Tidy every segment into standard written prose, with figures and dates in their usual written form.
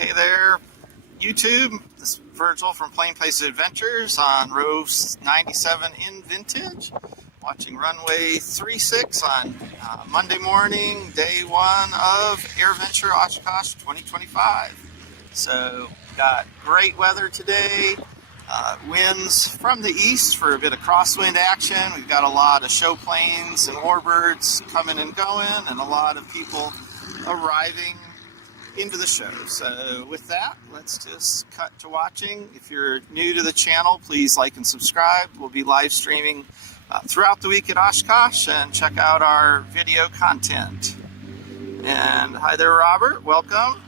Hey there, YouTube. This is Virgil from Plain Places Adventures on row 97 in Vintage. Watching Runway 36 on Monday morning, day one of AirVenture Oshkosh 2025. So, got great weather today. Winds from the east for a bit of crosswind action. We've got a lot of show planes and warbirds coming and going, and a lot of people arriving into the show. So with that, let's just cut to watching. If you're new to the channel, please like and subscribe. We'll be live streaming throughout the week at Oshkosh, and check out our video content. And hi there, Robert. Welcome.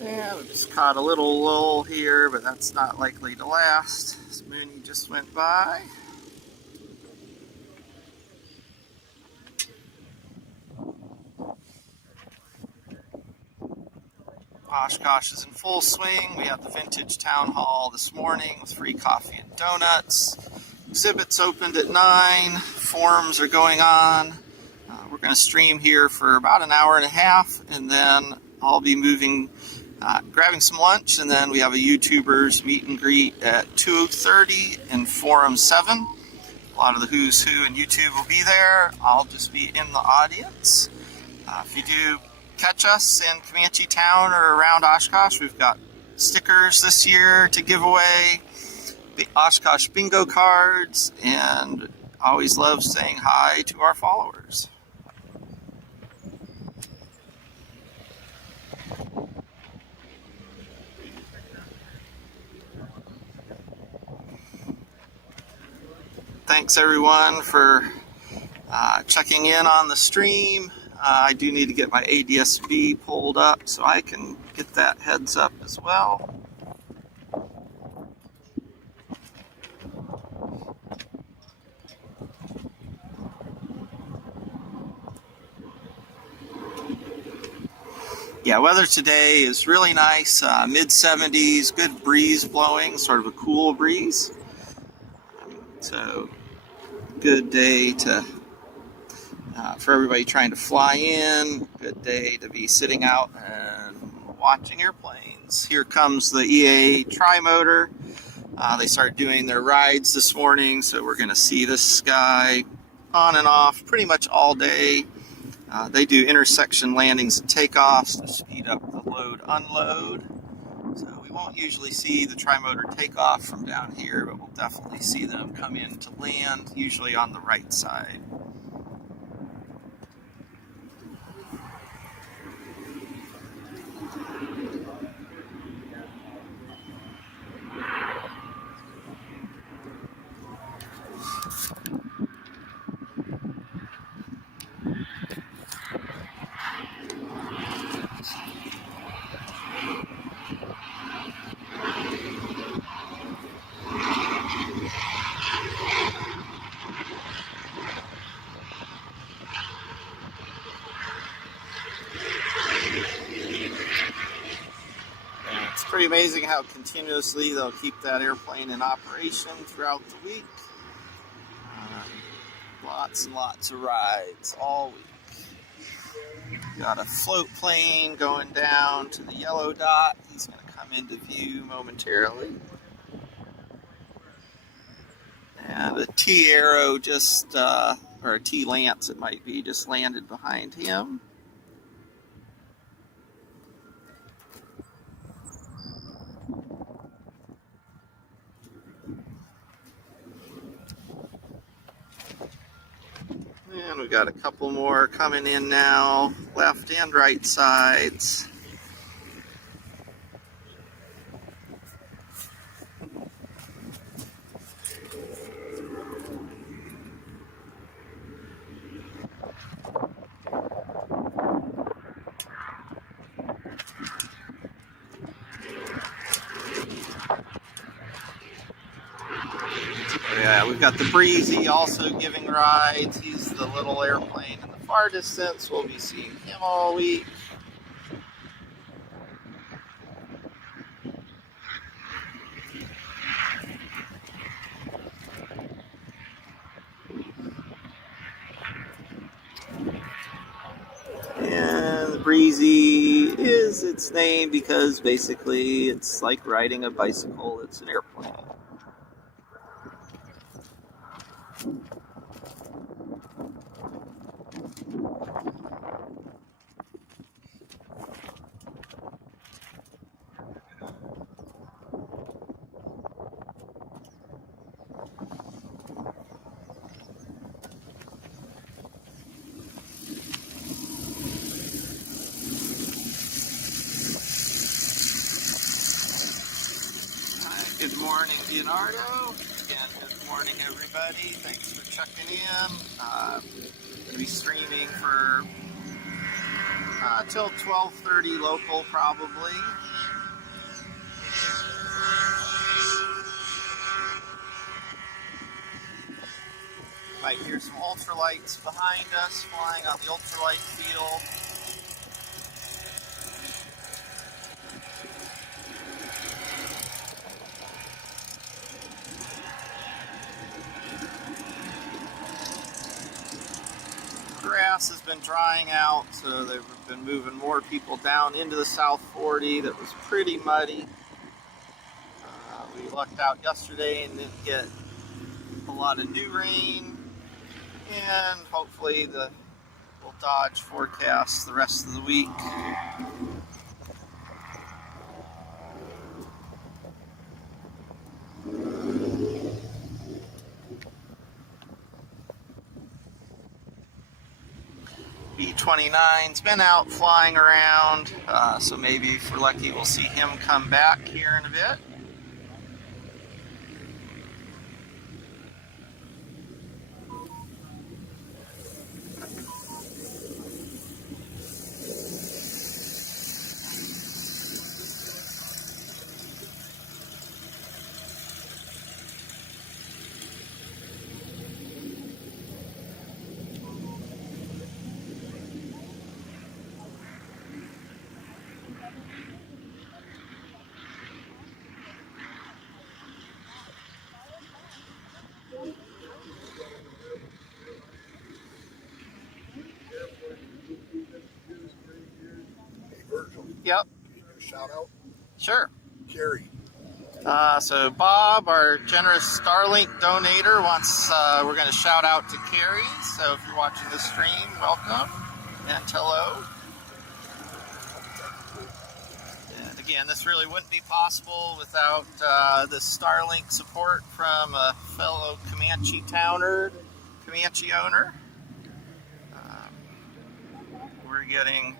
Yeah, we just caught a little lull here, but that's not likely to last. This Mooney just went by. Oshkosh is in full swing. We had the Vintage Town Hall this morning with free coffee and donuts. Exhibits opened at 9. Forums are going on. We're going to stream here for about an hour and a half, and then I'll be moving, grabbing some lunch, and then we have a YouTubers meet and greet at 2:30 in Forum 7. A lot of the who's who in YouTube will be there. I'll just be in the audience. If you do catch us in Comanche Town or around Oshkosh, we've got stickers this year to give away, the Oshkosh bingo cards, and always love saying hi to our followers. Thanks everyone for checking in on the stream. I do need to get my ADS-B pulled up so I can get that heads up as well. Yeah, weather today is really nice, mid-70s, good breeze blowing, sort of a cool breeze. So, good day to for everybody trying to fly in. Good day to be sitting out and watching airplanes. Here comes the EA tri-motor. They started doing their rides this morning, so we're going to see this guy on and off pretty much all day. They do intersection landings and takeoffs to speed up the load unload. So we won't usually see the tri-motor take off from down here, but we'll definitely see them come in to land, usually on the right side. It's pretty amazing how continuously they'll keep that airplane in operation throughout the week. Lots and lots of rides all week. Got a float plane going down to the yellow dot. He's going to come into view momentarily. And a T-Arrow just, or a T-Lance it might be, just landed behind him. And we've got a couple more coming in now, left and right sides. We've got the Breezy also giving rides. He's the little airplane in the far distance. We'll be seeing him all week. And the Breezy is its name because basically it's like riding a bicycle. It's an airplane. Good morning, Leonardo. Again, good morning, everybody. Thanks for checking in. Going to be streaming for till 12:30 local, probably. Might hear some ultralights behind us flying on the ultralight field. Grass has been drying out, so they've been moving more people down into the South 40. That was pretty muddy. We lucked out yesterday and didn't get a lot of new rain, and hopefully we'll dodge forecast the rest of the week. B-29's been out flying around, so maybe if we're lucky we'll see him come back here in a bit. Yep. Can you do a shout out? Sure. Carrie. So Bob, our generous Starlink donator, wants we're going to shout out to Carrie. So if you're watching this stream, welcome and hello. And again, this really wouldn't be possible without the Starlink support from a fellow Comanche owner. We're getting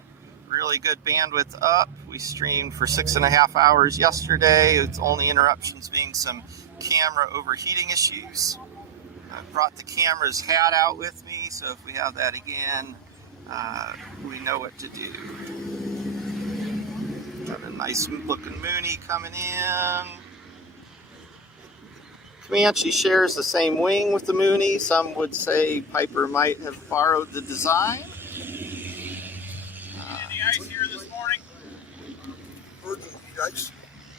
really good bandwidth up. We streamed for 6.5 hours yesterday. Its only interruptions being some camera overheating issues. I brought the camera's hat out with me, so if we have that again, we know what to do. Got a nice looking Mooney coming in. Comanche shares the same wing with the Mooney. Some would say Piper might have borrowed the design. Any ice here this morning? Ice?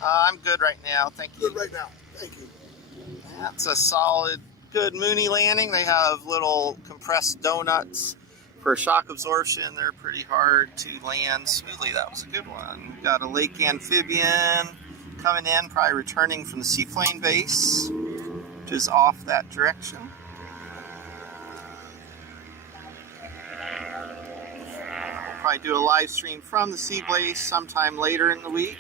I'm good right now, thank you. Good right now, thank you. That's a solid, good Mooney landing. They have little compressed donuts for shock absorption. They're pretty hard to land smoothly. That was a good one. We've got a lake amphibian coming in, probably returning from the seaplane base, which is off that direction. Probably do a live stream from the sea base sometime later in the week.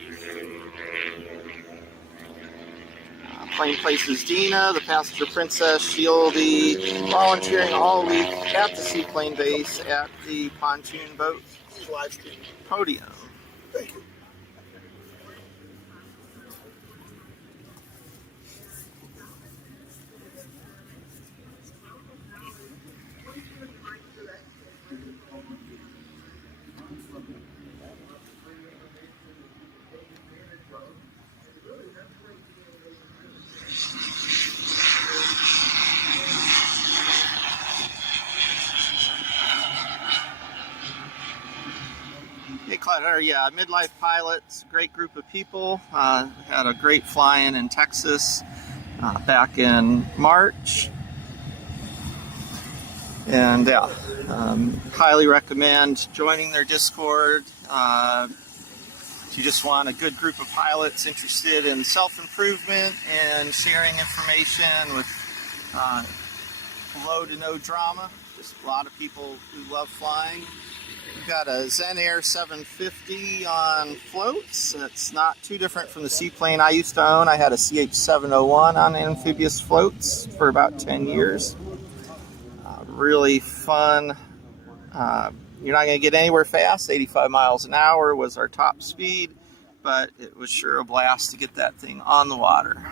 Plane Places Dina, the passenger princess. She'll be volunteering all week at the seaplane base at the pontoon boat podium. Thank you. Midlife Pilots, great group of people. Had a great fly-in Texas back in March. And highly recommend joining their Discord. If you just want a good group of pilots interested in self-improvement and sharing information with low to no drama. Just a lot of people who love flying. We've got a Zen Air 750 on floats. It's not too different from the seaplane I used to own. I had a CH-701 on amphibious floats for about 10 years. Really fun. You're not going to get anywhere fast. 85 miles an hour was our top speed, but it was sure a blast to get that thing on the water.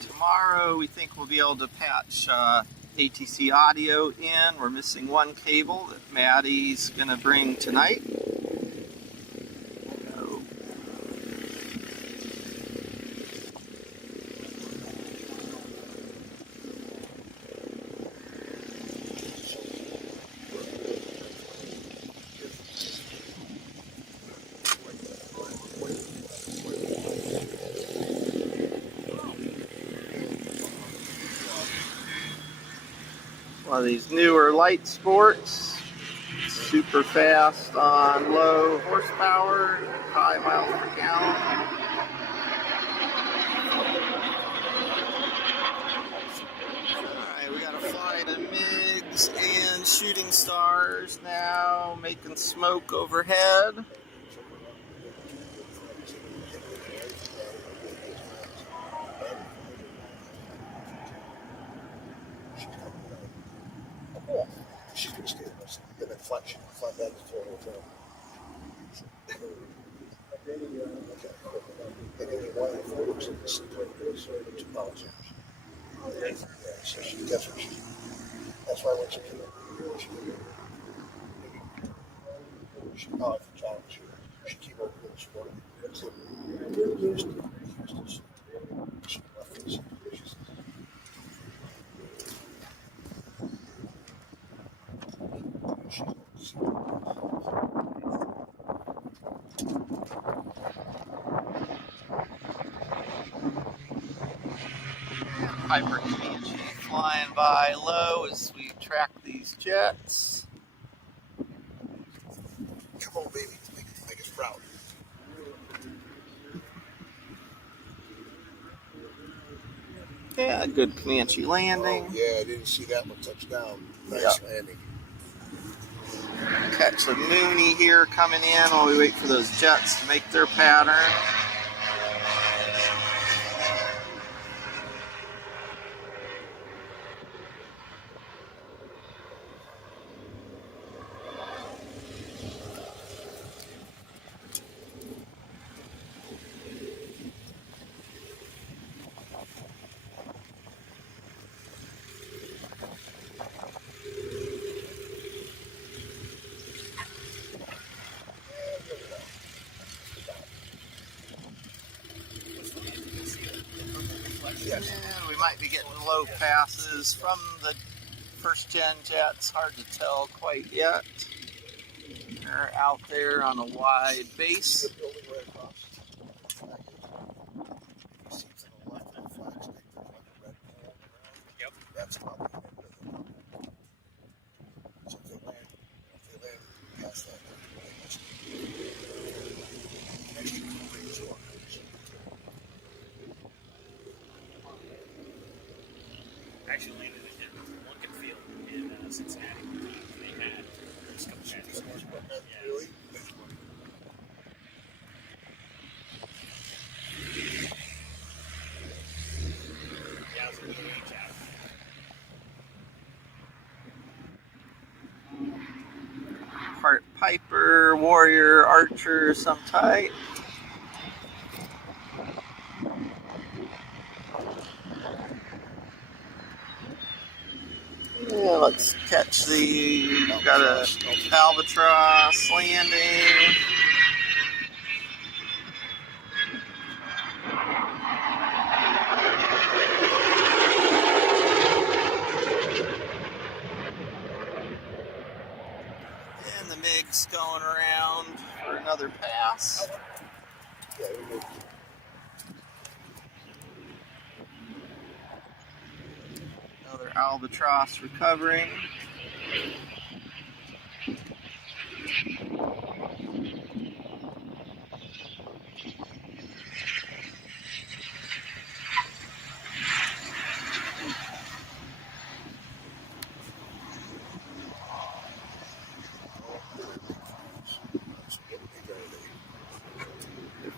Tomorrow we think we'll be able to patch ATC audio in. We're missing one cable that Maddie's going to bring tonight. One of these newer light sports, super fast on low horsepower, high miles per gallon. Alright, we got a fly to MiGs and shooting stars now, making smoke overhead. She's going to stay with us. And then fly back to Florida. And then one of the photos in this place, 2 pounds. Yeah, so that's what that's why when she came up, she called for John. She came over to the sport. So, she left this. Piper Comanche flying by low as we track these jets. Come on, baby. Make us proud. Yeah, good Comanche landing. Oh, yeah, I didn't see that one touch down. Nice landing. Catch the Mooney here coming in while we wait for those jets to make their pattern. Yes. And we might be getting low passes from the first gen jets, hard to tell quite yet. They're out there on a wide base. The building right across. You see to the left of the flags, there's like a red pole around. Yep. That's probably the end of it. So if they land past that, they must actually complete as well. Actually landed in Lincoln Field in Cincinnati. They had just a couple chances. Yeah. Really? Warrior Archer some type. Yeah, let's catch the, got a albatross landing. And the MiG's going around for another pass. Another albatross recovering.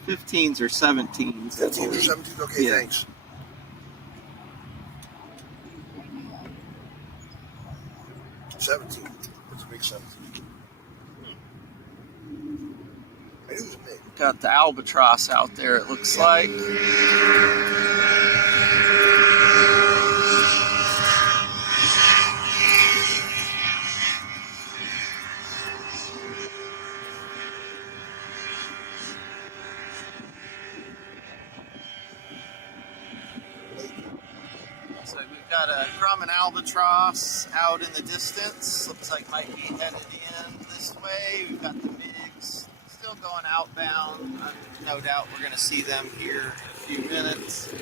They're 15s or 17s. 15 or 17? Okay, Yeah. thanks. $17. It's a big 17. I knew it was big. Got the albatross out there, it looks like. So we've got a Grumman albatross out in the distance. Looks like might be headed in this way. We've got the MiGs still going outbound. No doubt we're going to see them here in a few minutes.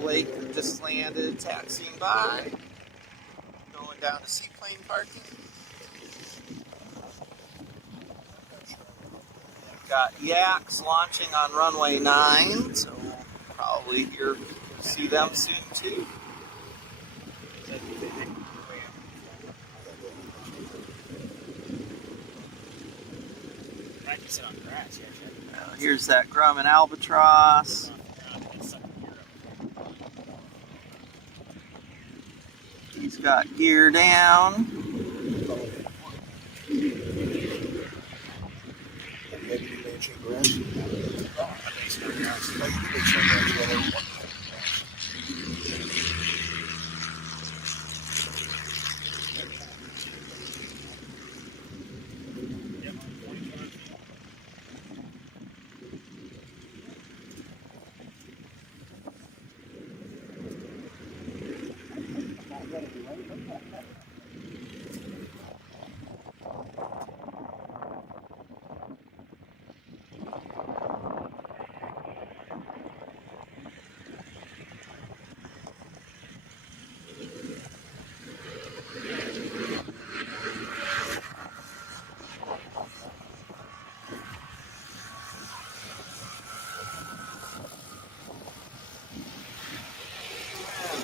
Blake just landed, taxiing by. Going down to seaplane parking. Got Yaks launching on runway 9, so we'll probably see them soon too. Practice it on grass, yeah. Here's that Grumman albatross. He's got gear down.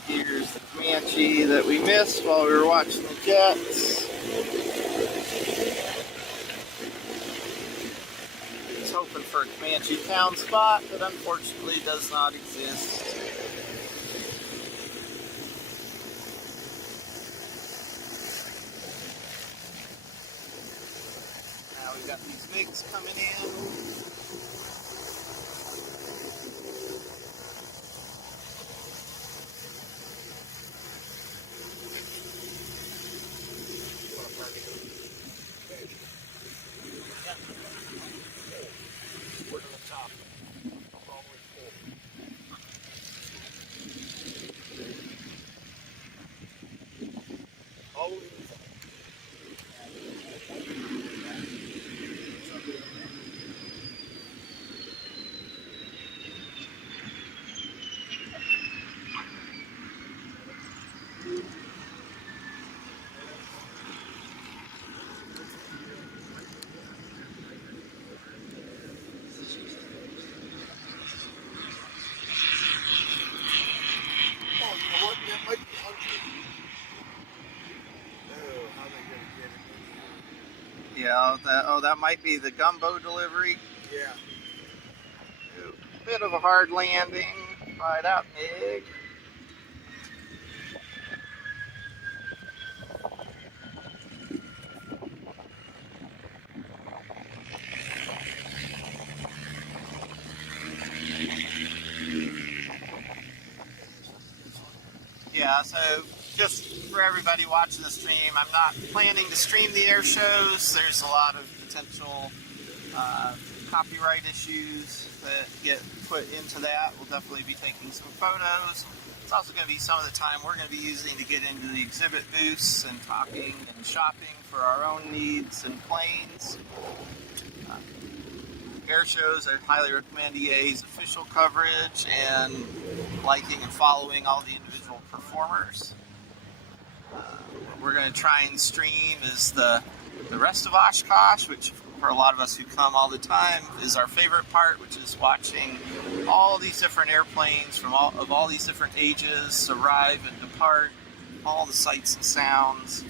Here's the Comanche that we missed while we were watching the jets. I was hoping for a Comanche town spot, but unfortunately does not exist. Now we've got these MiGs coming in. Yeah, that might be the gumbo delivery. Yeah. Bit of a hard landing by that MiG. Yeah, so just for everybody watching the stream, I'm not planning to stream the air shows. There's a lot of potential copyright issues that get put into that. We'll definitely be taking some photos. It's also going to be some of the time we're going to be using to get into the exhibit booths and talking and shopping for our own needs and planes. Air shows, I highly recommend EA's official coverage and liking and following all the individual performers. What we're going to try and stream is the rest of Oshkosh, which for a lot of us who come all the time is our favorite part, which is watching all these different airplanes from all these different ages arrive and depart, all the sights and sounds,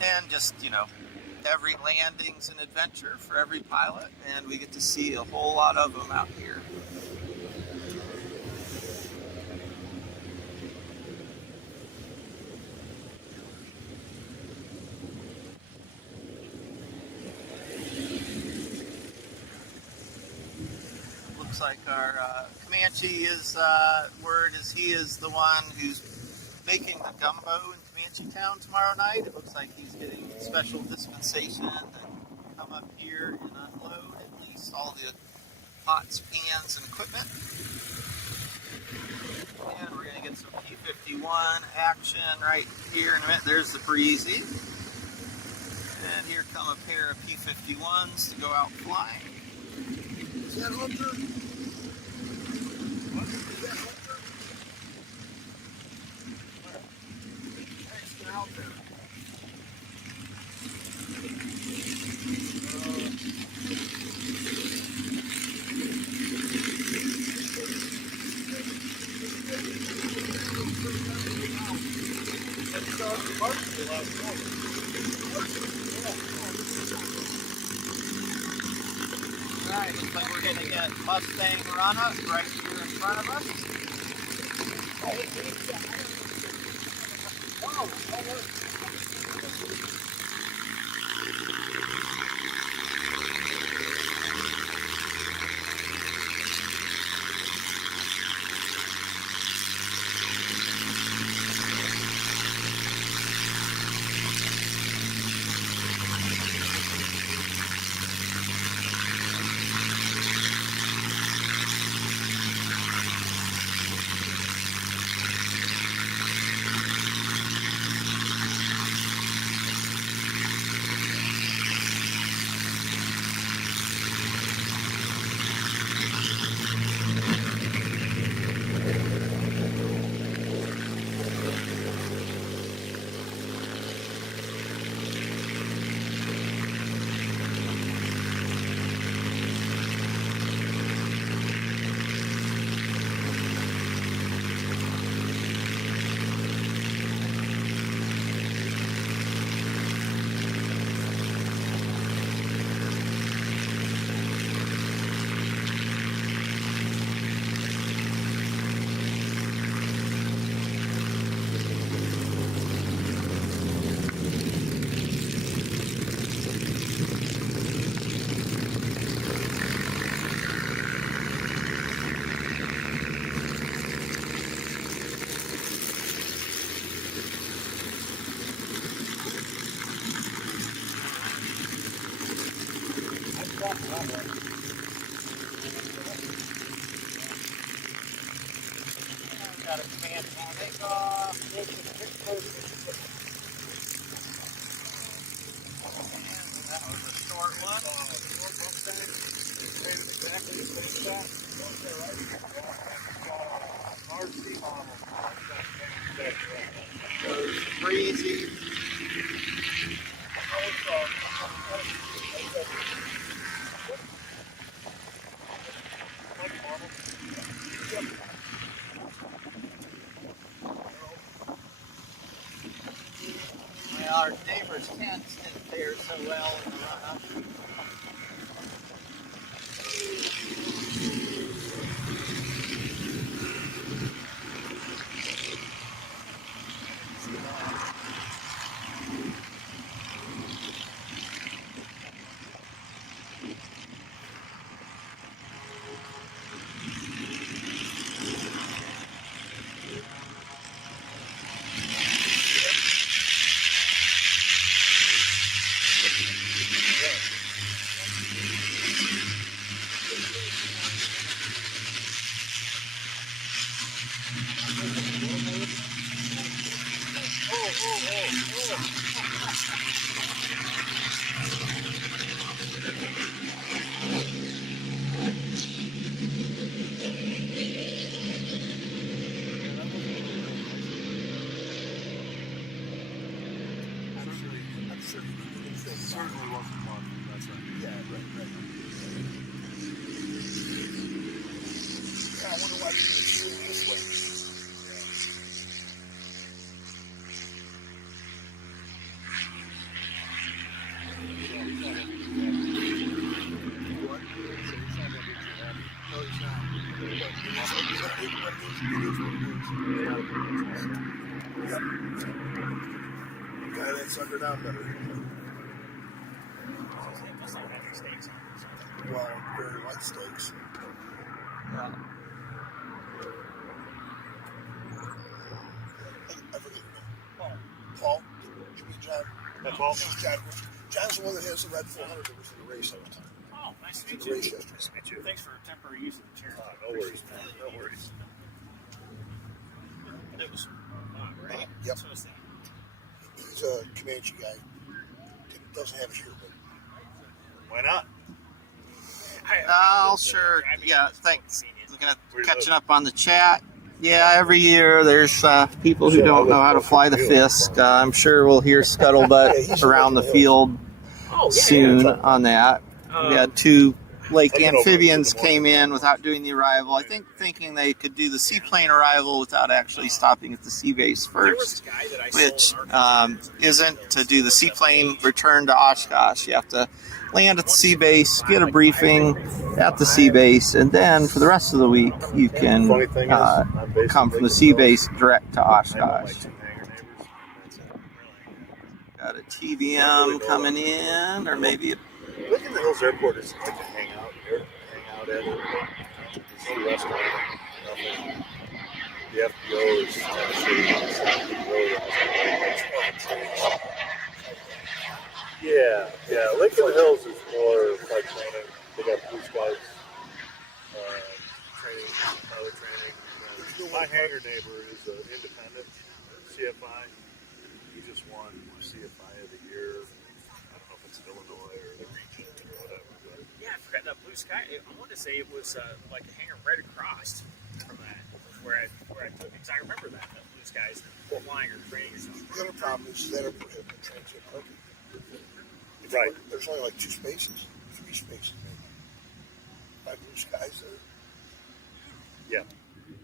and just, every landing's an adventure for every pilot, and we get to see a whole lot of them out here. Looks like our Comanche word is he is the one who's making the gumbo in Comanche Town tomorrow night. It looks like he's getting special dispensation to come up here and unload at least all the pots, pans, and equipment. And we're going to get some P-51 action right here in a minute. There's the Breezy. And here come a pair of P-51s to go out flying. Is that Hunter? What? Is that Hunter? Get out there. Alright, looks like we're going to get Mustang Run-Up right here in front of us. Got a command takeoff. And that was a short one. Exactly the same shot. RC model. Goes breezy. Well, our neighbor's tents didn't fare so well in the run-up. circle wasn't talking. That's right. Yeah, right. Yeah, I wonder why they didn't shoot it this way. What? No, he's not. But it is what it is. Yep. Guy that suckered down better. Well, very light stakes. Yeah. I forget your name. Paul? Did you meet John? Paul? John. John's the one that has the red 400 that was in the race all the time. Oh, nice to meet The you. race yesterday. Nice to meet you. Thanks for temporary use of the chair. No worries. No worries. It was right? Yep. So is that. He's a Comanche guy. Doesn't have it here, but Why not? Oh, sure. Yeah, thanks. Looking at catching up on the chat. Yeah, every year there's people who don't know how to fly the Fisk. I'm sure we'll hear scuttlebutt around the field soon on that. We had 2 lake amphibians came in without doing the arrival. I think thinking they could do the seaplane arrival without actually stopping at the sea base first, which isn't to do the seaplane return to Oshkosh. You have to land at the sea base, get a briefing at the sea base, and then for the rest of the week you can come from the sea base direct to Oshkosh. Got a TBM coming in, or maybe a Lincoln Hills Airport is like a hangout area. There's no restaurant, nothing. The FBO is kind of shady. Yeah. Lincoln Hills is more like training. They got Blue Skies training, pilot training. My hangar neighbor is an independent CFI. He just won CFI of the year. I don't know if it's Illinois or the region or whatever. But Yeah, I forgot that Blue Sky. I want to say it was like a hangar right across from that, where I took, because I remember that Blue Skies flying or training or something. the other problem is that have transient parking. right. There's only like 2 spaces, 3 spaces maybe. By Blue Skies there. Yeah,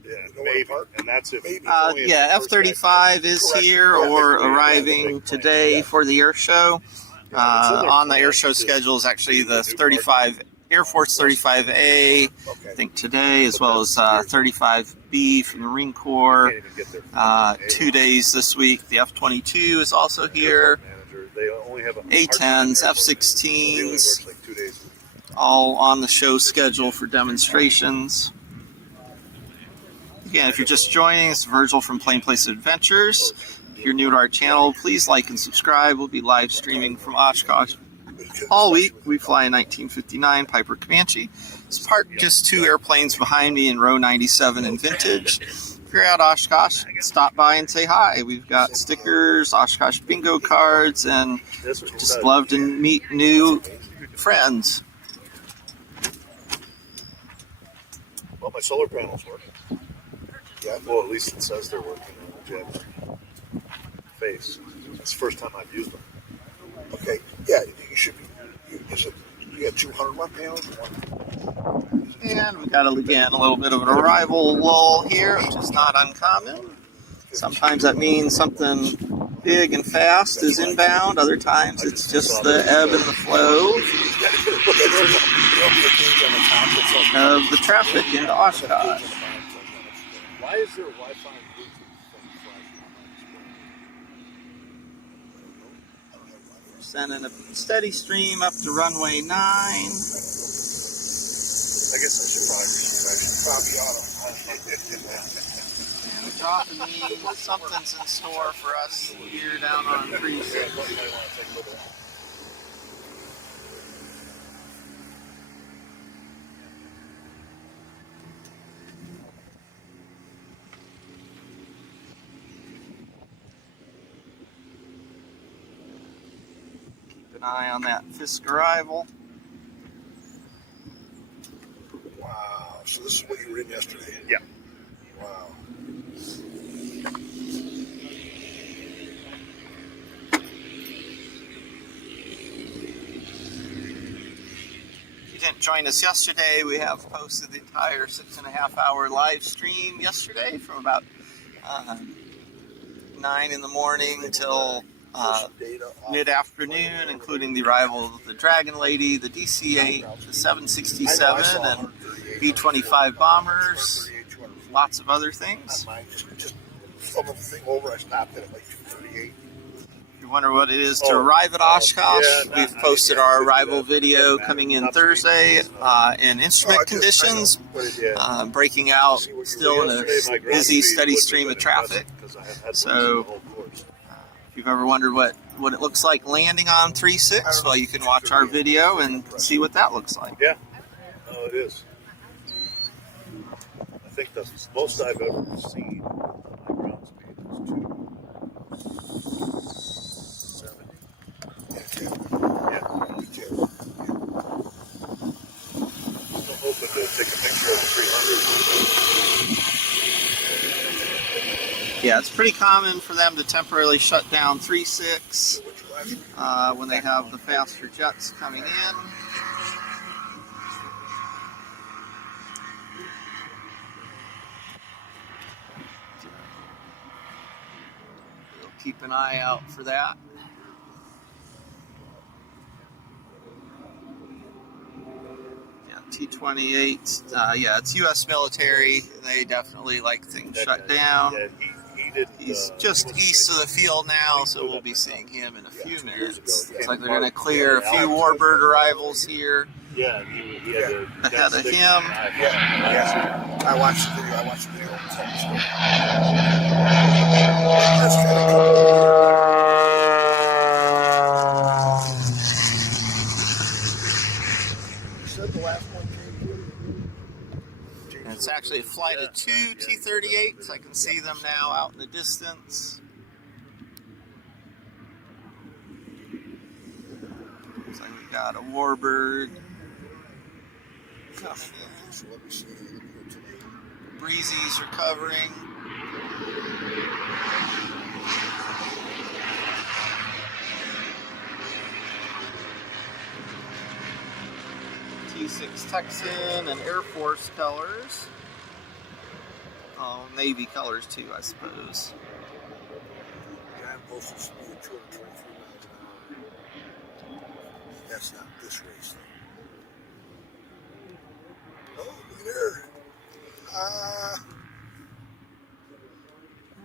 You know where to maybe. park? And that's if. yeah, F35 is here or arriving today for the air show. On the air show schedule is actually the 35 Air Force 35A, I think today, as well as 35B from the Marine Corps. 2 days this week. The F-22 is also here. A-10s, F-16s, all on the show schedule for demonstrations. Again, if you're just joining, it's Virgil from Plain Place Adventures. If you're new to our channel, please like and subscribe. We'll be live streaming from Oshkosh all week. We fly a 1959 Piper Comanche. It's parked just 2 airplanes behind me in row 97 in Vintage. If you're at Oshkosh, stop by and say hi. We've got stickers, Oshkosh bingo cards, and just love to meet new friends. Well, my solar panels work. Yeah. Well, at least it says they're working on the jet face. It's the first time I've used them. Okay. Yeah, you should be. You got 200 watt panels or one? And we got, again, a little bit of an arrival lull here, which is not uncommon. Sometimes that means something big and fast is inbound. Other times it's just the ebb and the flow of the traffic into Oshkosh. Why is there Wi-Fi and Bluetooth thing flashing on my screen? Sending a steady stream up to runway 9. I guess I should Probably auto. And which often means something's in store for us here down on 36. Keep an eye on that Fisk arrival. Wow. So this is what you were in yesterday? Yeah. Wow. didn't join us yesterday, we have posted the entire 6.5 hour live stream yesterday from about 9 in the morning till mid-afternoon, including the arrival of the Dragon Lady, the DC-8, the 767, and B-25 bombers, lots of other things. Just some of the thing over, I stopped at like 2:38. If you wonder what it is to arrive at Oshkosh, we've posted our arrival video coming in Thursday in instrument conditions, breaking out still in a busy, steady stream of traffic. So if you've ever wondered what it looks like landing on 3.6, well, you can watch our video and see what that looks like. Yeah, oh, it is. I think the most I've ever seen on my ground speed is 270. Yeah. Still hoping to take a picture of the 300. Yeah, it's pretty common for them to temporarily shut down 3.6 when they have the faster jets coming in. We'll keep an eye out for that. Yeah, T-28. Yeah, it's U.S. military. They definitely like things shut down. Yeah, He's just east of the field now, so we'll be seeing him in a few minutes. Looks like they're going to clear a few Warbird arrivals here yeah, he had to ahead of him. Yeah. I watched the video. Tell the story. You said the last one came. And it's actually a flight of two T-38s. I can see them now out in the distance. Looks like we got a Warbird. So let me see. Breezy's recovering. T-6 Texan and Air Force colors. Oh, Navy colors too, I suppose. John posted speed of 223 miles an hour. That's not this race, though. Oh, look at there.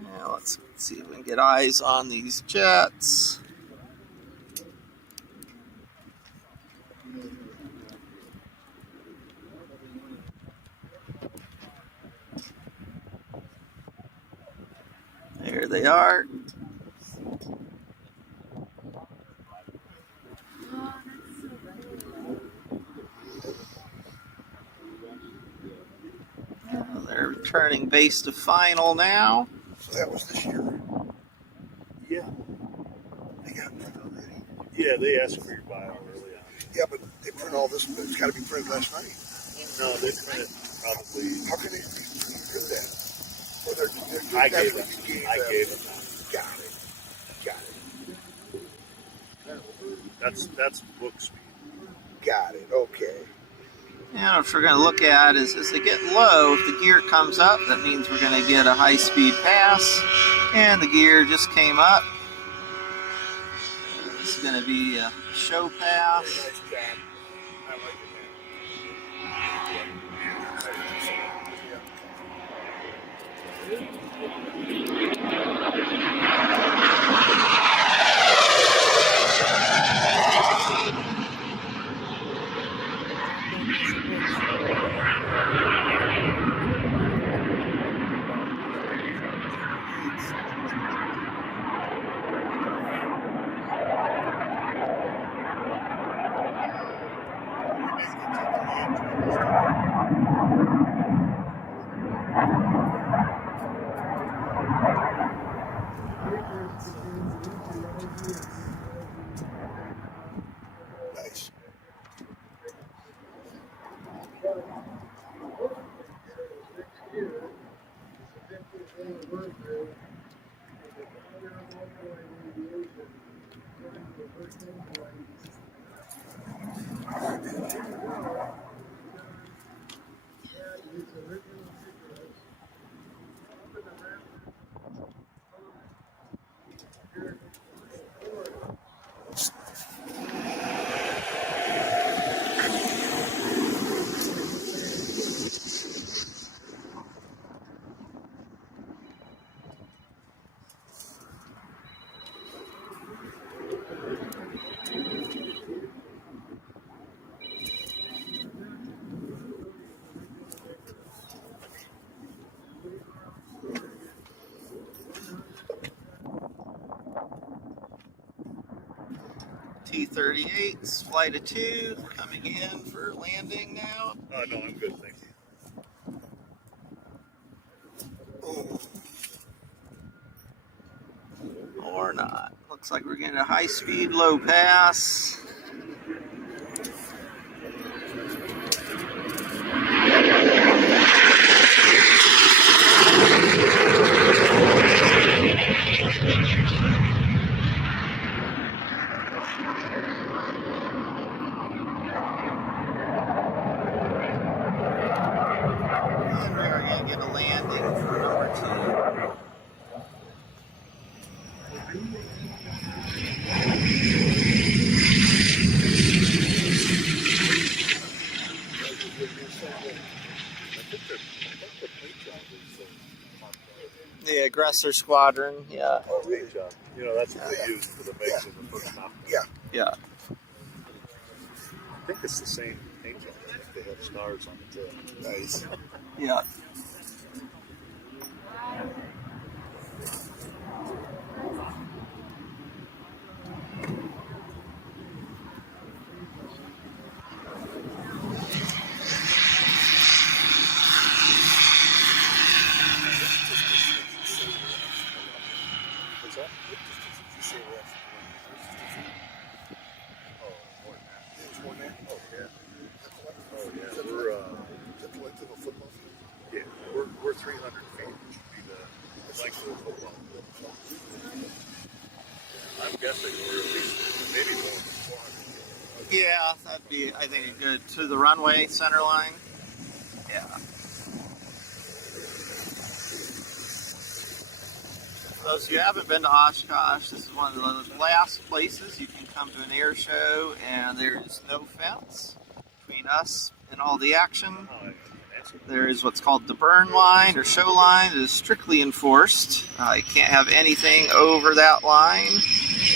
Yeah, let's see if we can get eyes on these jets. There they are. They're returning base to final now. So that was this year. Yeah. They got it printed already. Yeah, they asked for your bio early on. Yeah, but they print all this, but it's got to be printed last night. No, they printed probably. How can they print that? Or they're I gave that's it. what you I them. gave it. Got it. That's book speed. Got it. Okay. And what we're going to look at is as they get low, if the gear comes up, that means we're going to get a high-speed pass. And the gear just came up. This is going to be a show pass. Very nice job. I like it, Nice. T-38's flight of 2 coming in for landing now. No, I'm good, thank you. Or not. Looks like we're getting a high-speed low pass. And we are going to get a landing for number 2. The aggressor squadron, yeah. Oh, paint job. You know, that's what they use for the base of the first top. Yeah. I think it's the same paint job. I think they have stars on it too. Nice. Yeah. What's that? It's more than that. Oh, yeah. Oh, yeah. Is that We're, the length of a football field? yeah, we're 300 feet, which would be the length of a football. I'm guessing we're at least maybe more than 400 feet. Yeah, that'd be, I think, a good to the runway center line. Yeah. Those of you who haven't been to Oshkosh, this is one of the last places you can come to an air show, and there's no fence between us and all the action. Oh, I can answer. There is what's called the burn line or show line that is strictly enforced. You can't have anything over that line,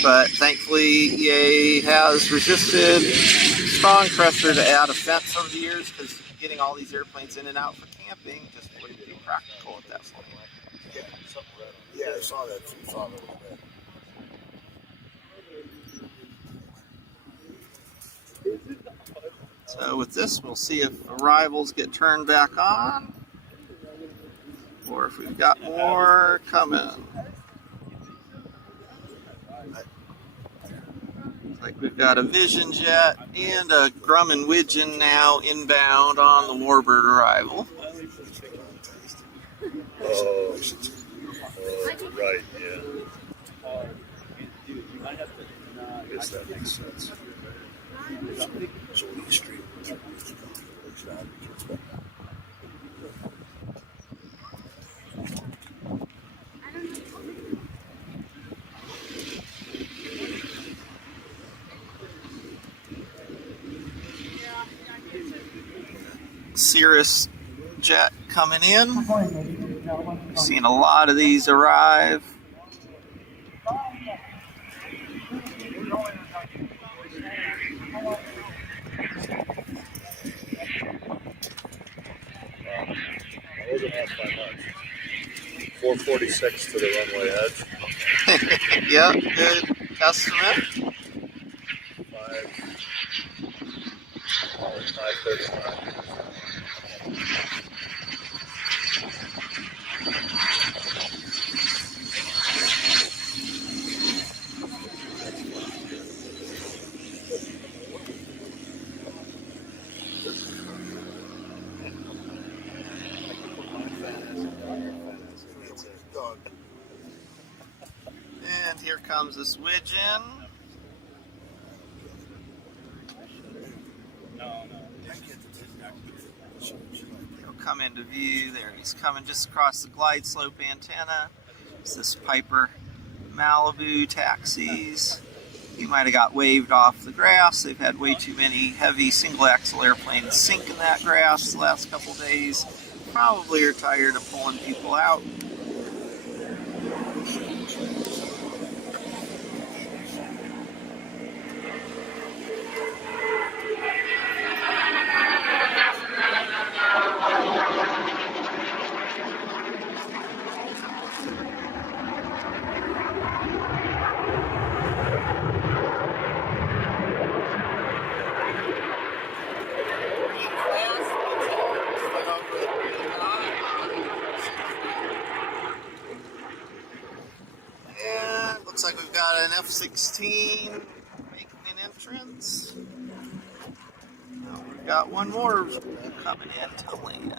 but thankfully EA has resisted strong pressure to add a fence over the years because getting all these airplanes in and out for camping just wouldn't be practical at that point. Yeah, something red. Yeah, I saw that. I saw that a little bit. So with this, we'll see if arrivals get turned back on, or if we've got more coming. Looks like we've got a Vision Jet and a Grumman Widgeon now inbound on the Warbird arrival. Oh, right, yeah. I guess that makes sense. So Lee Street. Cirrus jet coming in. Seeing a lot of these arrive. I wasn't asked by much. 446 to the runway edge. Yep, good estimate. 535. And here comes this Widgeon. come into view. There, he's coming just across the glide slope antenna. It's this Piper Malibu taxis. He might have got waved off the grass. They've had way too many heavy single axle airplanes sink in that grass the last couple days. Probably are tired of pulling people out. Looks like we've got an F16 making an entrance. Now we've got one more coming in to land.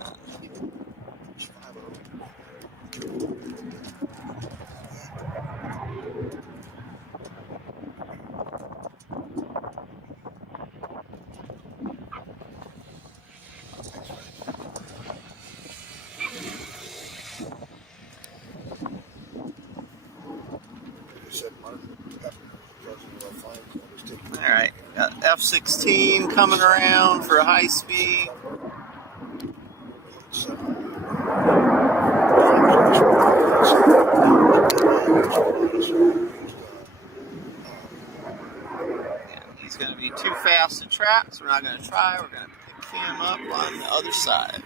Alright, got F16 coming around for a high speed. And he's going to be too fast to track, so we're not going to try. We're going to pick him up on the other side.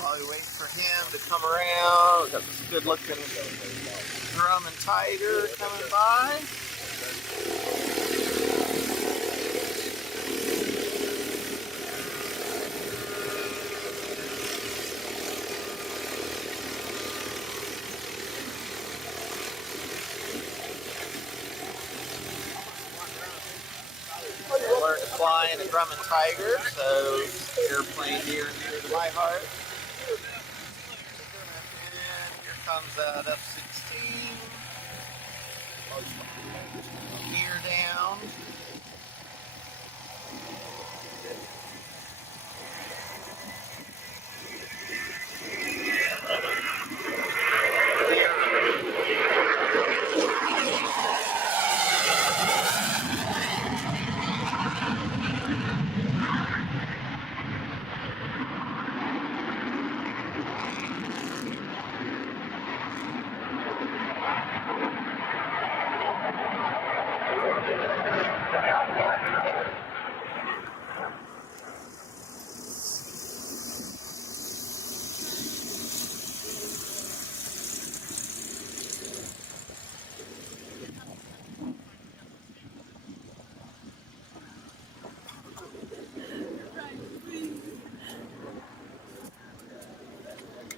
While we wait for him to come around, we've got this good looking drum and tiger coming by. I learned to fly in a drum and tiger, so airplane near and dear to my heart. And here comes that F16. Gear down.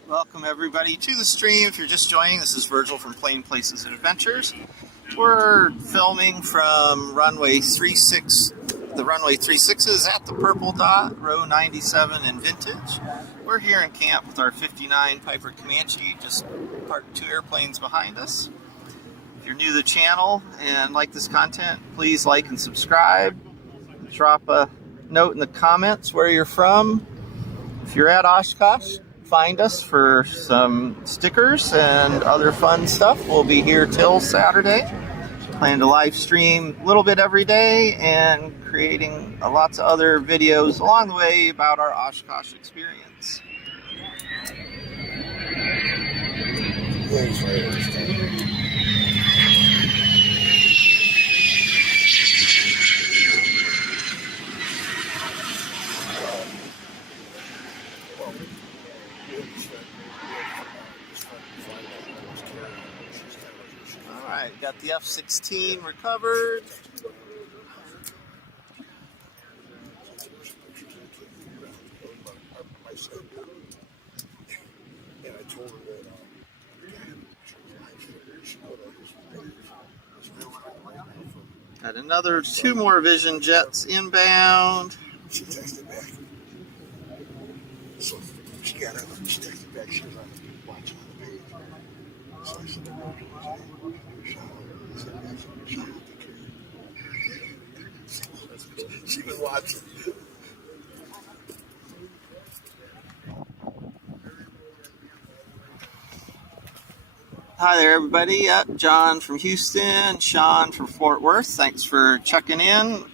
Welcome everybody to the stream. If you're just joining, this is Virgil from Plane Places and Adventures. We're filming from runway 36. The runway 36 is at the purple dot, row 97 in Vintage. We're here in camp with our 59 Piper Comanche, just parked 2 airplanes behind us. If you're new to the channel and like this content, please like and subscribe. Drop a note in the comments where you're from. If you're at Oshkosh, find us for some stickers and other fun stuff. We'll be here till Saturday. Plan to live stream a little bit every day and creating lots of other videos along the way about our Oshkosh experience. the F16 recovered. And I told her that Got another 2 more Vision jets inbound. she texted back. So she got up, she texted back, she was watching the page. So I said, she been watching. Hi there, everybody. John from Houston, Sean from Fort Worth. Thanks for checking in.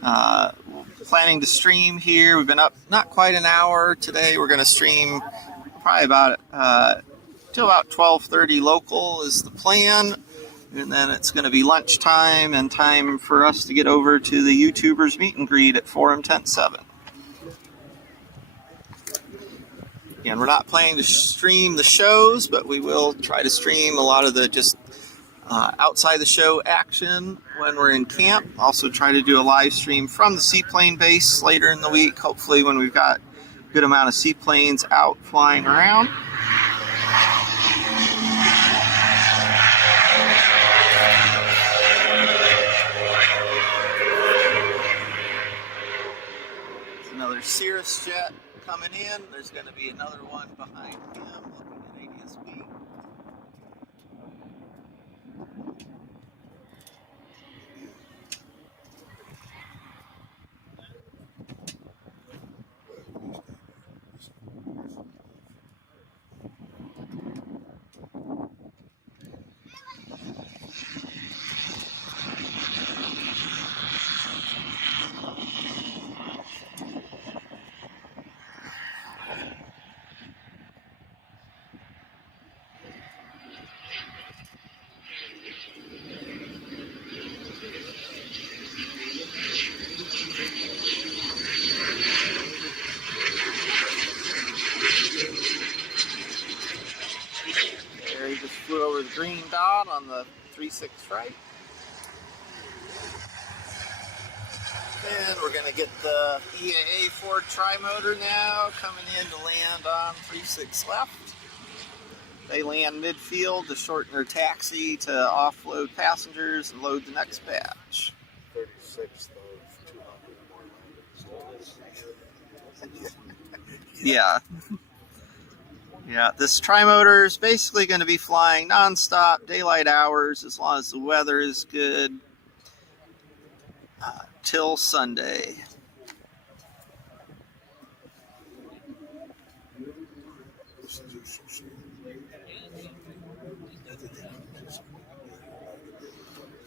Planning to stream here. We've been up not quite an hour today. We're going to stream probably about till about 12:30 local is the plan, and then it's going to be lunchtime and time for us to get over to the YouTubers meet and greet at Forum Tent 7. Again, we're not planning to stream the shows, but we will try to stream a lot of the just outside the show action when we're in camp. Also try to do a live stream from the seaplane base later in the week, hopefully when we've got a good amount of seaplanes out flying around. There's another Cirrus jet coming in. There's going to be another one behind him looking at ADS-B. There, he just flew over the green dot on the 3-6 right. And we're going to get the EAA Ford tri-motor now coming in to land on 3-6 left. They land midfield to shorten their taxi to offload passengers and load the next batch. 36th of 200 more landings. Yeah. Yeah, this tri-motor is basically going to be flying non-stop, daylight hours, as long as the weather is good, till Sunday.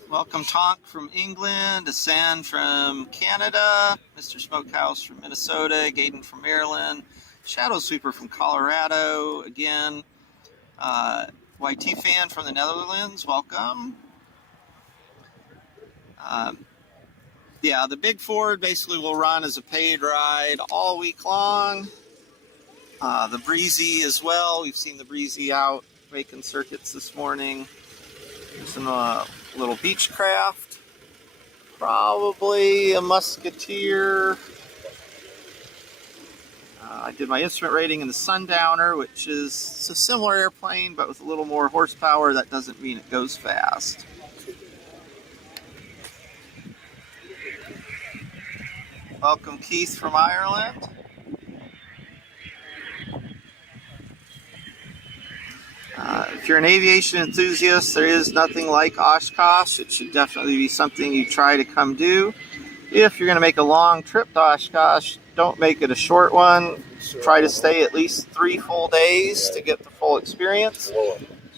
Welcome Tonk from England, Asan from Canada, Mr. Smokehouse from Minnesota, Gaten from Maryland, Shadow Sweeper from Colorado, again, YT Fan from the Netherlands, welcome. Yeah, the Big Ford basically will run as a paid ride all week long. The Breezy as well, we've seen the Breezy out making circuits this morning. Some little Beechcraft, probably a Musketeer. I did my instrument rating in the Sundowner, which is a similar airplane, but with a little more horsepower. That doesn't mean it goes fast. Welcome Keith from Ireland. If you're an aviation enthusiast, there is nothing like Oshkosh. It should definitely be something you try to come do. If you're going to make a long trip to Oshkosh, don't make it a short one. Try to stay at least 3 full days to get the full experience.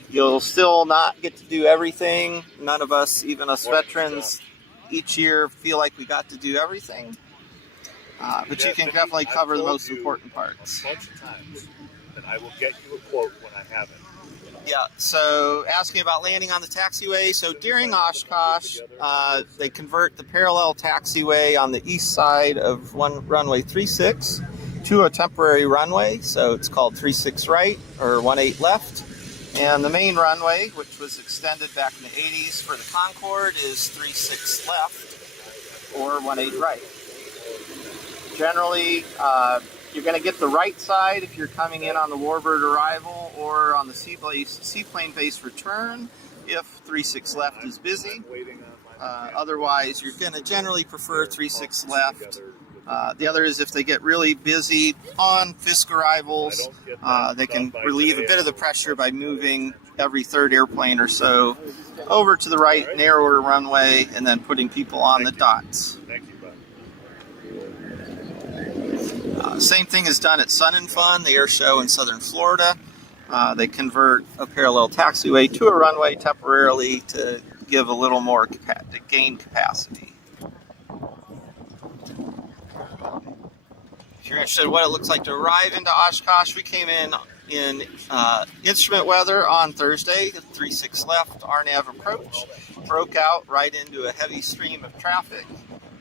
You'll still not get to do everything. None of us, even us veterans, each year feel like we got to do everything. But you can definitely cover the most important parts. A bunch of times, and I will get you a quote when I have it. Yeah, so asking about landing on the taxiway. So during Oshkosh, they convert the parallel taxiway on the east side of runway 36 to a temporary runway. So it's called 36 right or 18 left. And the main runway, which was extended back in the 80s for the Concorde, is 36 left or 18 right. Generally, you're going to get the right side if you're coming in on the Warbird arrival or on the seaplane base return if 36 left is busy. Otherwise, you're going to generally prefer 36 left. The other is if they get really busy on Fisk arrivals, they can relieve a bit of the pressure by moving every third airplane or so over to the right, narrower runway, and then putting people on the dots. Same thing is done at Sun and Fun, the air show in southern Florida. They convert a parallel taxiway to a runway temporarily to give a little more to gain capacity. If you're interested in what it looks like to arrive into Oshkosh, we came in instrument weather on Thursday, 36 left, RNAV approach, broke out right into a heavy stream of traffic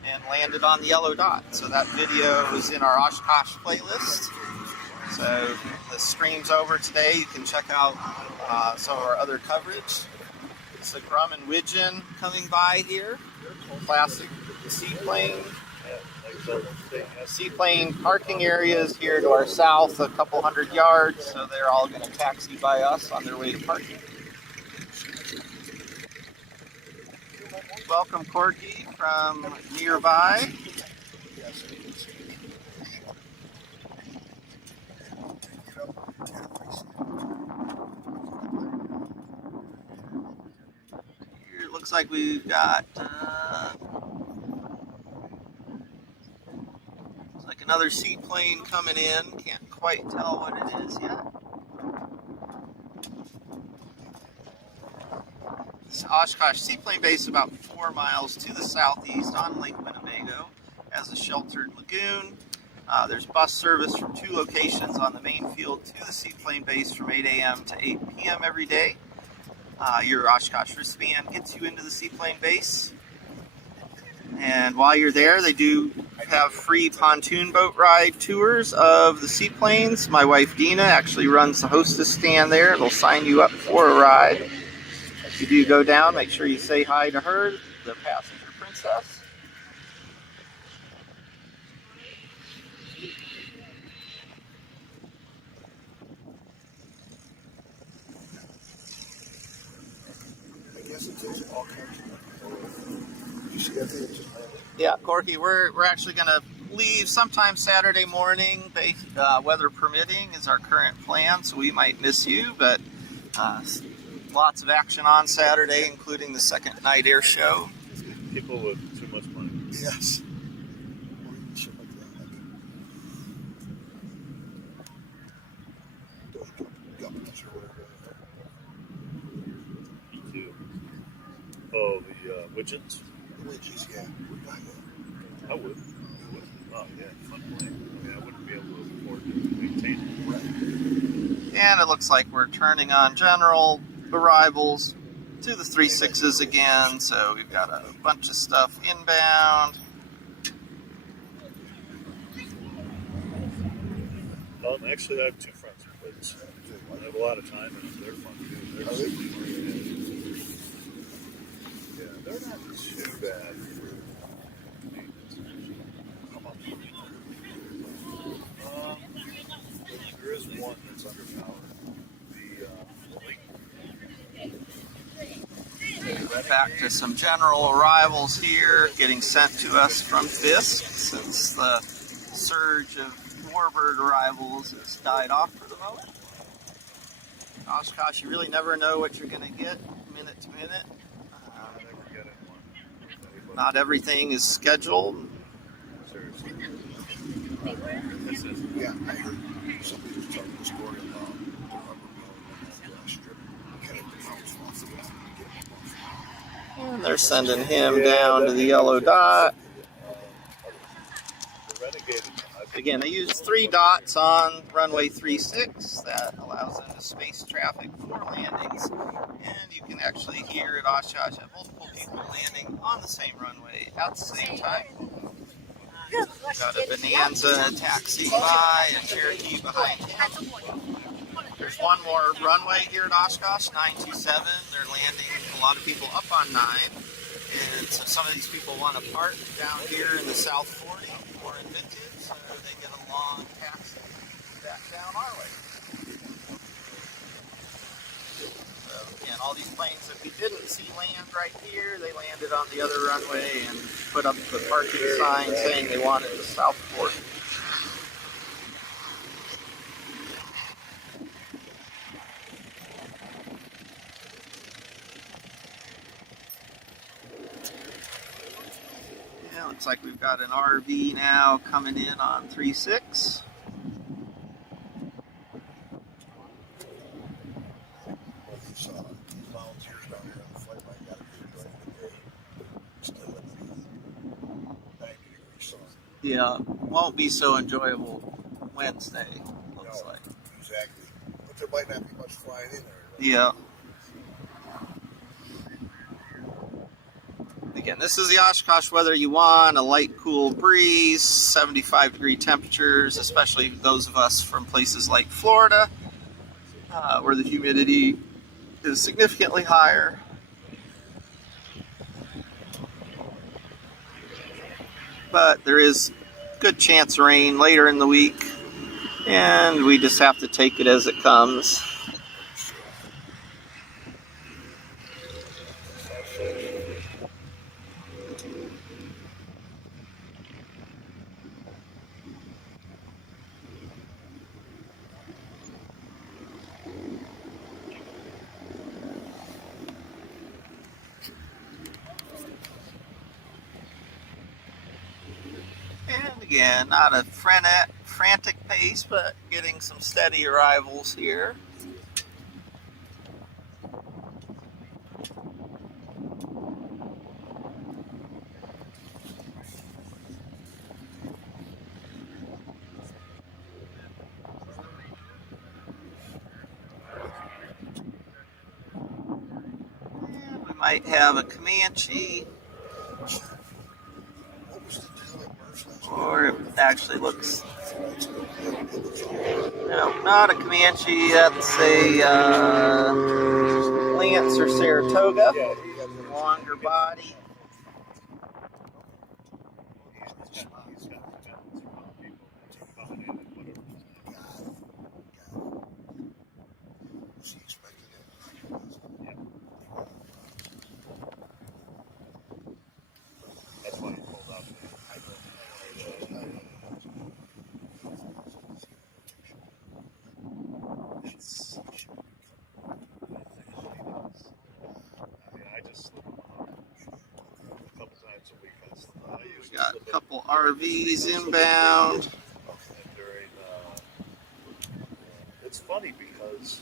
and landed on the yellow dot. So that video is in our Oshkosh playlist. So the stream's over today. You can check out some of our other coverage. It's the Grumman Widgeon coming by here. Classic seaplane parking areas here to our south, a couple hundred yards. So they're all going to taxi by us on their way to parking. Welcome, Corky, from nearby. Here it looks like we've got looks like another seaplane coming in. Can't quite tell what it is yet. Oshkosh Seaplane Base, about 4 miles to the southeast on Lake Winnebago, as a sheltered lagoon. There's bus service from 2 locations on the main field to the seaplane base from 8 a.m. to 8 p.m. every day. Your Oshkosh wristband gets you into the seaplane base. And while you're there, they do have free pontoon boat ride tours of the seaplanes. My wife Dina actually runs the hostess stand there. They'll sign you up for a ride. If you do go down, make sure you say hi to her, the passenger princess. I guess it takes all kinds of. You see that thing just landed? Yeah, Corky, we're actually going to leave sometime Saturday morning, weather permitting is our current plan, so we might miss you, but lots of action on Saturday, including the second night air show. People with too much money. Yes. Or even shit like that. Those governments or whatever. E2. Oh, the widgets? The widgets, yeah. We got that. I would. Oh, yeah, fun plane. Yeah, I wouldn't be able to afford to maintain it. Right. And it looks like we're turning on general arrivals to the 36s again, so we've got a bunch of stuff inbound. Actually, I have 2 friends who play this. I have a lot of time, and they're fun too. Are they? Yeah, they're not too bad for maintenance. There is one that's underpowered. Back to some general arrivals here, getting sent to us from Fisk since the surge of Warbird arrivals has died off for the moment. Oshkosh, you really never know what you're going to get minute to minute. Not everything is scheduled. Seriously. Yeah, I heard somebody was telling the story about the rubber mill and that strip. Kind of bounce off the ground and get them off. And they're sending him down to the yellow dot. Again, they use 3 dots on runway 36. That allows them to space traffic for landings. And you can actually hear at Oshkosh have multiple people landing on the same runway at the same time. Got a Bonanza taxi by, a Cherokee behind him. There's one more runway here at Oshkosh, 927. They're landing a lot of people up on 9. And so some of these people want to park down here in the South 40 or in Vintage, so they get a long taxi back down our way. So again, all these planes that we didn't see land right here, they landed on the other runway and put up the parking sign saying they wanted the South 40. Looks like we've got an RV now coming in on 3-6. Volunteers down here on the flight line got to be during the day. Still in the 90 degree sun. Yeah, won't be so enjoyable Wednesday, looks like. Exactly. But there might not be much flying in there. Right? Yeah. Again, this is the Oshkosh weather you want, a light, cool breeze, 75-degree temperatures, especially those of us from places like Florida, where the humidity is significantly higher. But there is good chance of rain later in the week, and we just have to take it as it comes. And again, not a frantic pace, but getting some steady arrivals here. And we might have a Comanche. Or it actually looks, no, not a Comanche, that's a Lance or Saratoga, longer body. We got a couple RVs inbound. It's funny because,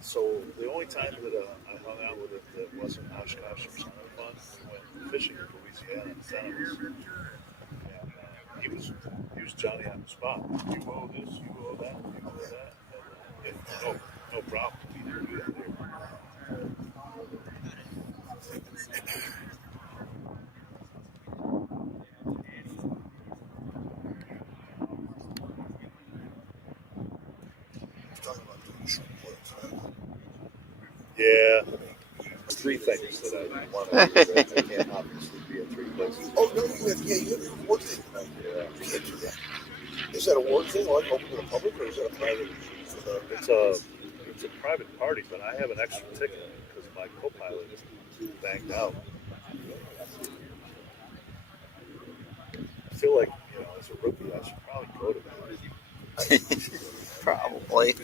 so the only time that I hung out with it that wasn't Oshkosh or something fun, we went fishing in Louisiana in Tennessee. And he was Johnny on the spot. You owe this, you owe that, you owe that. And no problem. We do that there. Yeah, 3 things that I want to do. I can't obviously be in 3 places. Oh, no, you have your work thing tonight. Yeah. You can't do that. Is that a work thing, like open to the public, or is that a private? It's a private party, but I have an extra ticket because my co-pilot is banged out. I feel like, as a rookie, I should probably go to that. Probably.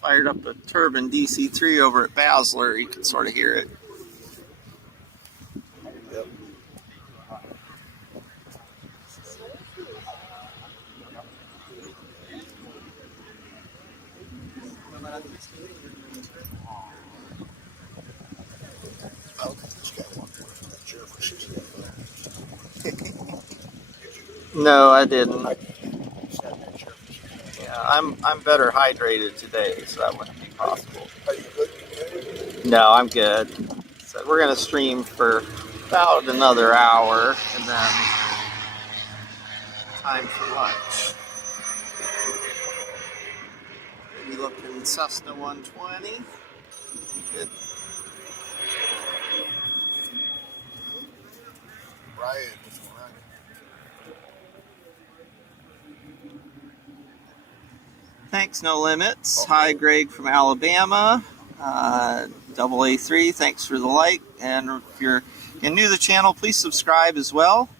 Fired up the turbine DC-3 over at Basler, you can sort of hear it. Yep. I don't think this guy walked away from that chair for 60 minutes. No, I didn't. I sat in that chair for 60 minutes. Yeah, I'm better hydrated today, so that wouldn't be possible. Are you good? No, I'm good. So we're going to stream for about another hour and then time for lunch. Maybe looking Cessna 120. Good. Brian, what's going on? Thanks, No Limits. Hi, Greg from Alabama. AA3, thanks for the like. And if you're new to the channel, please subscribe as well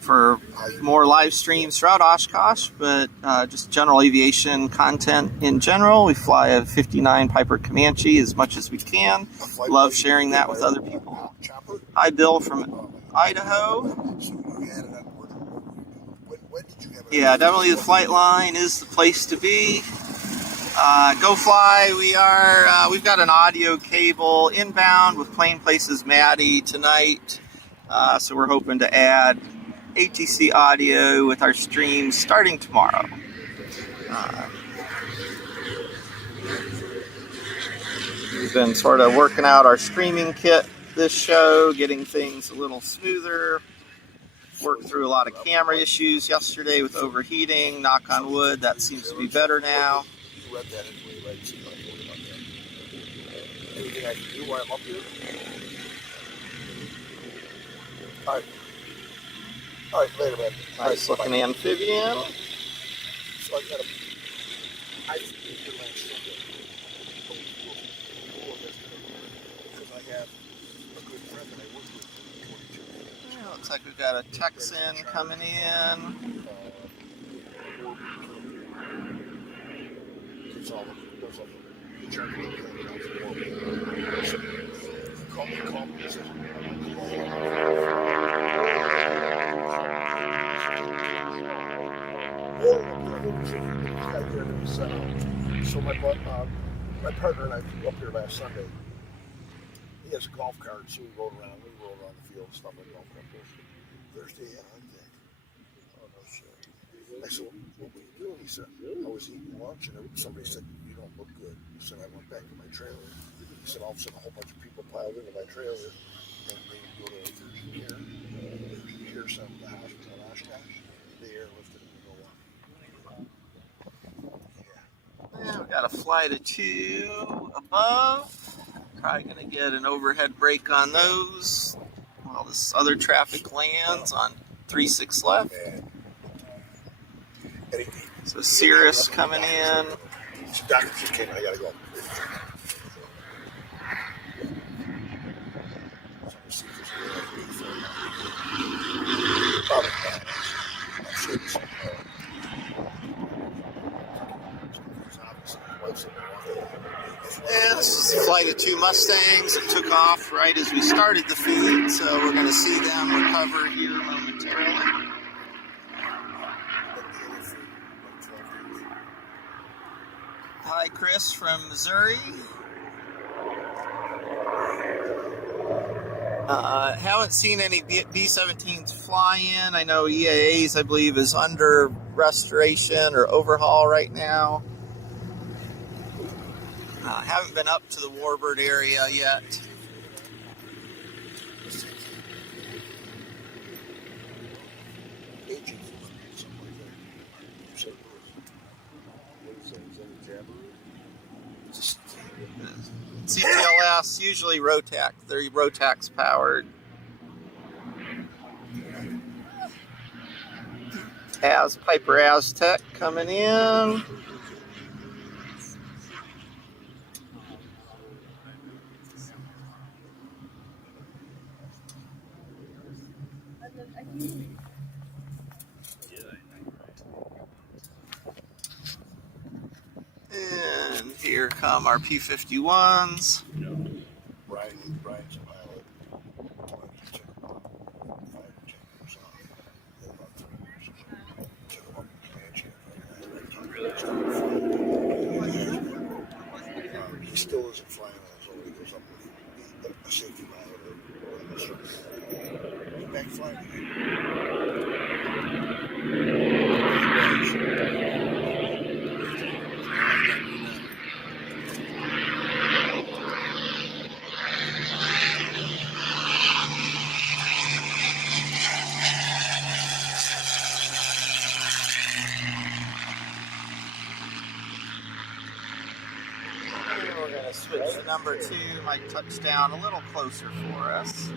for more live streams throughout Oshkosh, but just general aviation content in general. We fly a 59 Piper Comanche as much as we can. Love sharing that with other people. Hi, Bill from Idaho. Yeah, definitely the flight line is the place to be. Go fly. We've got an audio cable inbound with Plain Places Maddie tonight. So we're hoping to add ATC audio with our streams starting tomorrow. We've been sort of working out our streaming kit this show, getting things a little smoother. Worked through a lot of camera issues yesterday with overheating. Knock on wood, that seems to be better now. You read that anyway, right? So you don't worry about that. Anything I can do while I'm up here? All right, later, man. Nice looking amphibian. So I got a. I think you can last Sunday. Because I have a good friend that I worked with for 22 years. Yeah, looks like we've got a Texan coming in. There's all the German call me. So my partner and I flew up here last Sunday. He has a golf cart, so we rode around the field and stuff like golf cart. Thursday, yeah, I think. Oh, no shit. I said, what were you doing? He said, I was eating lunch, and somebody said, you don't look good. He said, I went back to my trailer. He said, all of a sudden, a whole bunch of people piled into my trailer, and they go to urgent care center at the hospital in Oshkosh. They airlifted him to go on. Yeah, we got a flight of 2 above. Probably going to get an overhead brake on those while this other traffic lands on 36 left. So Cirrus coming in. Doctor just came. I gotta go. And this is a flight of 2 Mustangs that took off right as we started the feed, so we're going to see them recover here momentarily. Hi, Chris from Missouri. Haven't seen any B-17s fly in. I know EAAs, I believe, is under restoration or overhaul right now. Haven't been up to the Warbird area yet. CTLS, usually Rotax. They're Rotax powered. Piper Aztec coming in. And here come our P-51s. Brian's a pilot. He still isn't flying on his own. He goes up with a safety pilot or a instructor. He's back flying again. we're going to switch to number 2. Might touch down a little closer for us.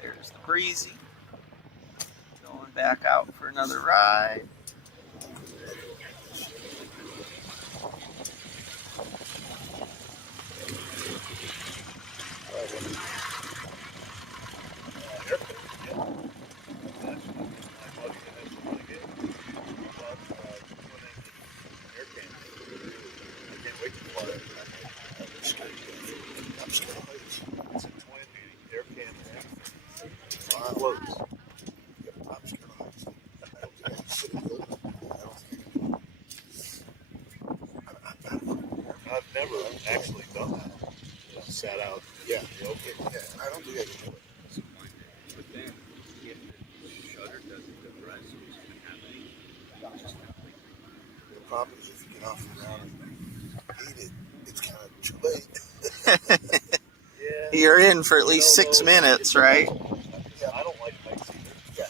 There's the breezy. Going back out for another ride. I've never actually done that. Sat out. Yeah. Okay. Yeah. I don't think I can do it. But then, if the shutter doesn't compress, you just have The problem is if you get off the ground and eat it, it's kind of too late. Yeah. You're in for at least 6 minutes, right? Yeah, I don't like heights either. Yeah.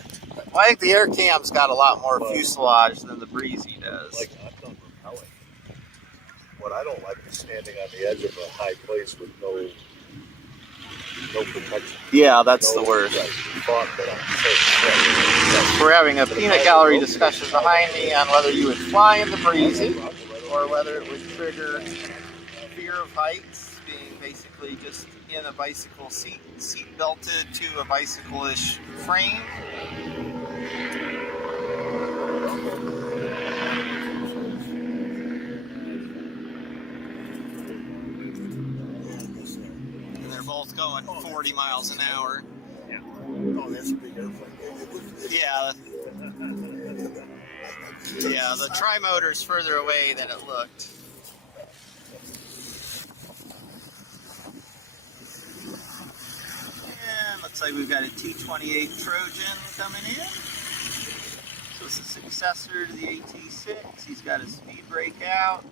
Well, I think the air cam's got a lot more fuselage than the breezy does. Like, I've done rappelling. What I don't like is standing on the edge of a high place with no protection. Yeah, that's the worst. Thought that I'm We're having a peanut gallery discussion behind me on whether you would fly in the breezy or whether it would trigger fear of heights, being basically just in a bicycle seat belted to a bicycle-ish frame. And they're both going 40 miles an hour. Oh, that's a big airplane. Yeah. Yeah, the tri-motor's further away than it looked. And looks like we've got a T-28 Trojan coming in. So it's a successor to the AT-6. He's got a speed brake out.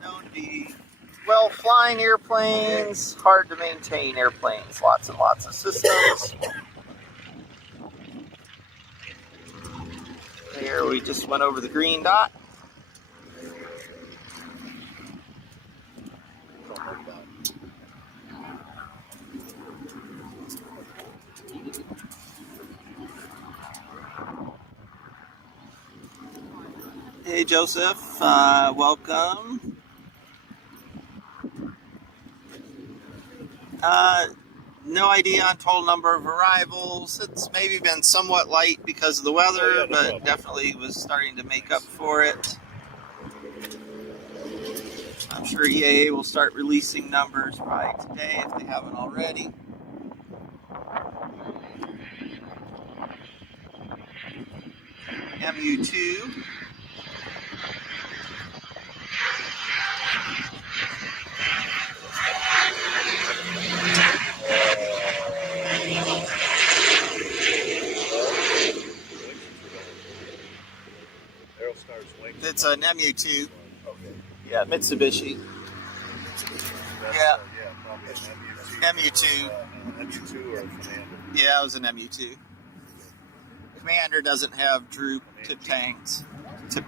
Known to be well-flying airplanes, hard to maintain airplanes, lots and lots of systems. There, we just went over the green dot. Hey Joseph, welcome. No idea on total number of arrivals. It's maybe been somewhat light because of the weather, but definitely was starting to make up for it. I'm sure EAA will start releasing numbers probably today if they haven't already. MU2. It's an MU2. Okay. Yeah, Mitsubishi. Yeah. MU2. MU2 or Commander. Yeah, it was an MU2. Commander doesn't have droop tip tanks. Look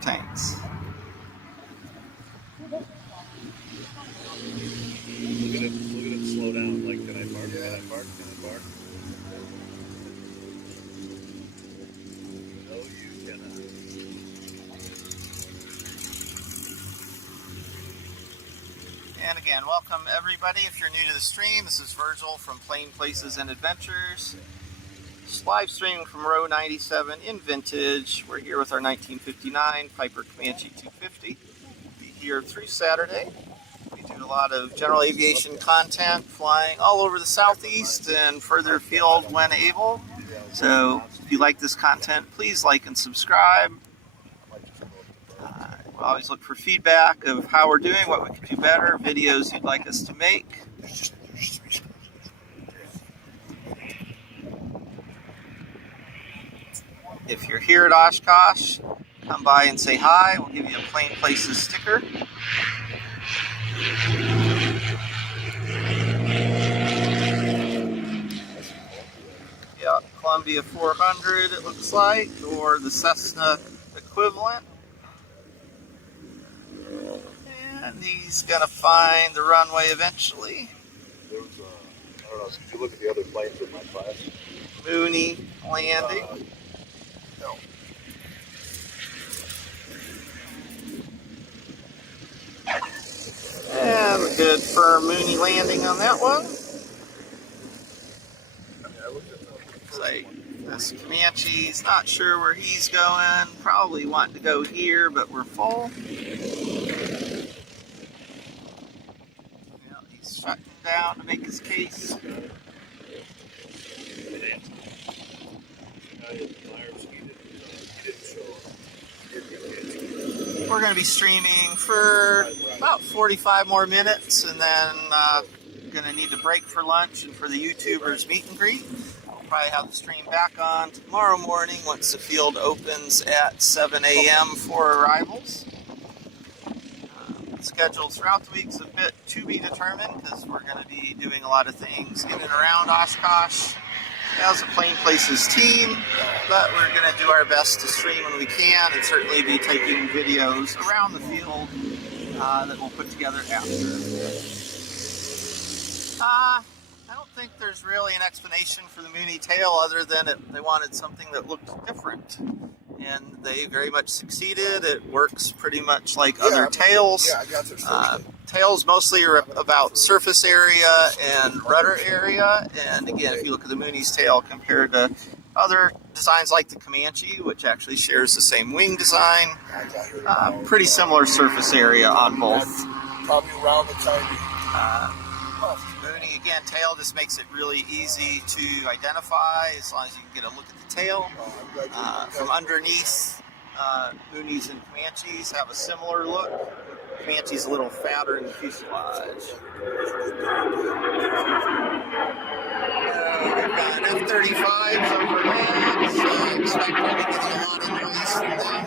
at it slow down. Like, can I park? Can I park? Can I park? No, you cannot. And again, welcome everybody. If you're new to the stream, this is Virgil from Plain Places and Adventures. Just live streaming from row 97 in vintage. We're here with our 1959 Piper Comanche 250. We'll be here through Saturday. We do a lot of general aviation content, flying all over the southeast and further afield when able. So if you like this content, please like and subscribe. We'll always look for feedback of how we're doing, what we can do better, videos you'd like us to make. If you're here at Oshkosh, come by and say hi. We'll give you a Plain Places sticker. Yeah, Columbia 400 it looks like, or the Cessna equivalent. And he's gonna find the runway eventually. There was I don't know, did you look at the other planes in my class? Mooney landing. No. And a good firm Mooney landing on that one. I mean, I looked at the Looks like this Comanche's not sure where he's going. Probably wanting to go here, but we're full. Well, he's shutting down to make his case. We're going to be streaming for about 45 more minutes, and then going to need to break for lunch and for the YouTubers meet and greet. I'll probably have the stream back on tomorrow morning once the field opens at 7 a.m. for arrivals. Schedule throughout the week's a bit to be determined because we're going to be doing a lot of things in and around Oshkosh as a Plain Places team, but we're going to do our best to stream when we can and certainly be taking videos around the field that we'll put together after. I don't think there's really an explanation for the Mooney tail other than they wanted something that looked different. And they very much succeeded. It works pretty much like other tails. Yeah, I got this. Tails mostly are about surface area and rudder area. And again, if you look at the Mooney's tail compared to other designs like the Comanche, which actually shares the same wing design, pretty similar surface area on both. Probably around the time. Mooney, again, tail just makes it really easy to identify as long as you can get a look at the tail. From underneath, Mooney's and Comanches have a similar look. Comanche's a little fatter in the fuselage. We've got F35s overhead, so expect to be getting a lot of noise from them.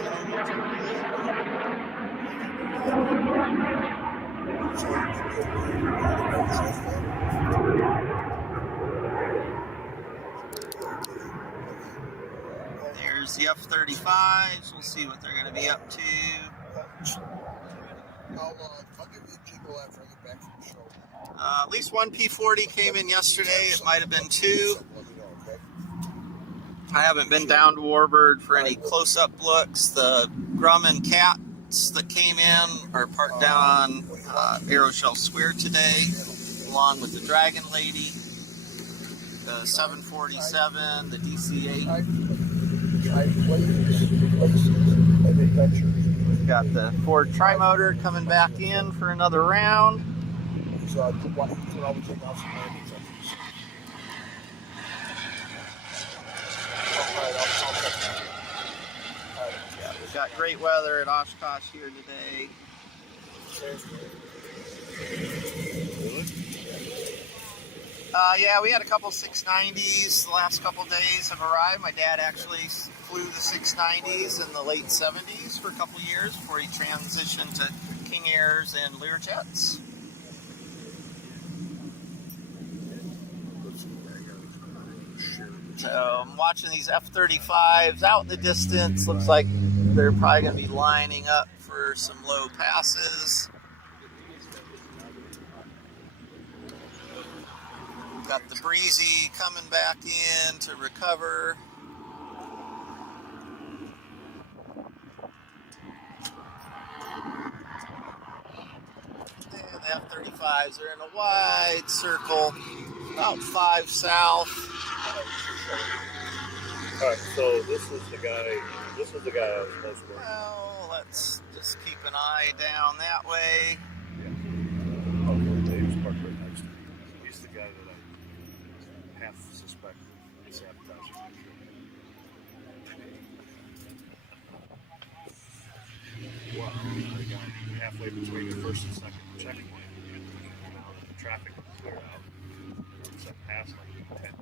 There's the F35s. We'll see what they're going to be up to. I'll give you a jingle after I get back from the show. At least one P40 came in yesterday. It might have been two. I haven't been down to Warbird for any close-up looks. The Grumman cats that came in are parked down on Aeroshell Square today, along with the Dragon Lady, the 747, the DC-8. We've got the Ford Tri-Motor coming back in for another round. Yeah, we've got great weather at Oshkosh here today. Yeah, we had a couple 690s the last couple days have arrived. My dad actually flew the 690s in the late 70s for a couple years before he transitioned to King Airs and Learjets. So I'm watching these F35s out in the distance. Looks like they're probably going to be lining up for some low passes. Got the Breezy coming back in to recover. And the F-35s are in a wide circle, about 5 south. Alright, so this is the guy I was supposed to. Well, let's just keep an eye down that way. Dave's parked right next to him. He's the guy that I half suspect is sabotaging my trip. Well, I got halfway between the first and second checkpoint. Now that the traffic is cleared out, it's at past like 10.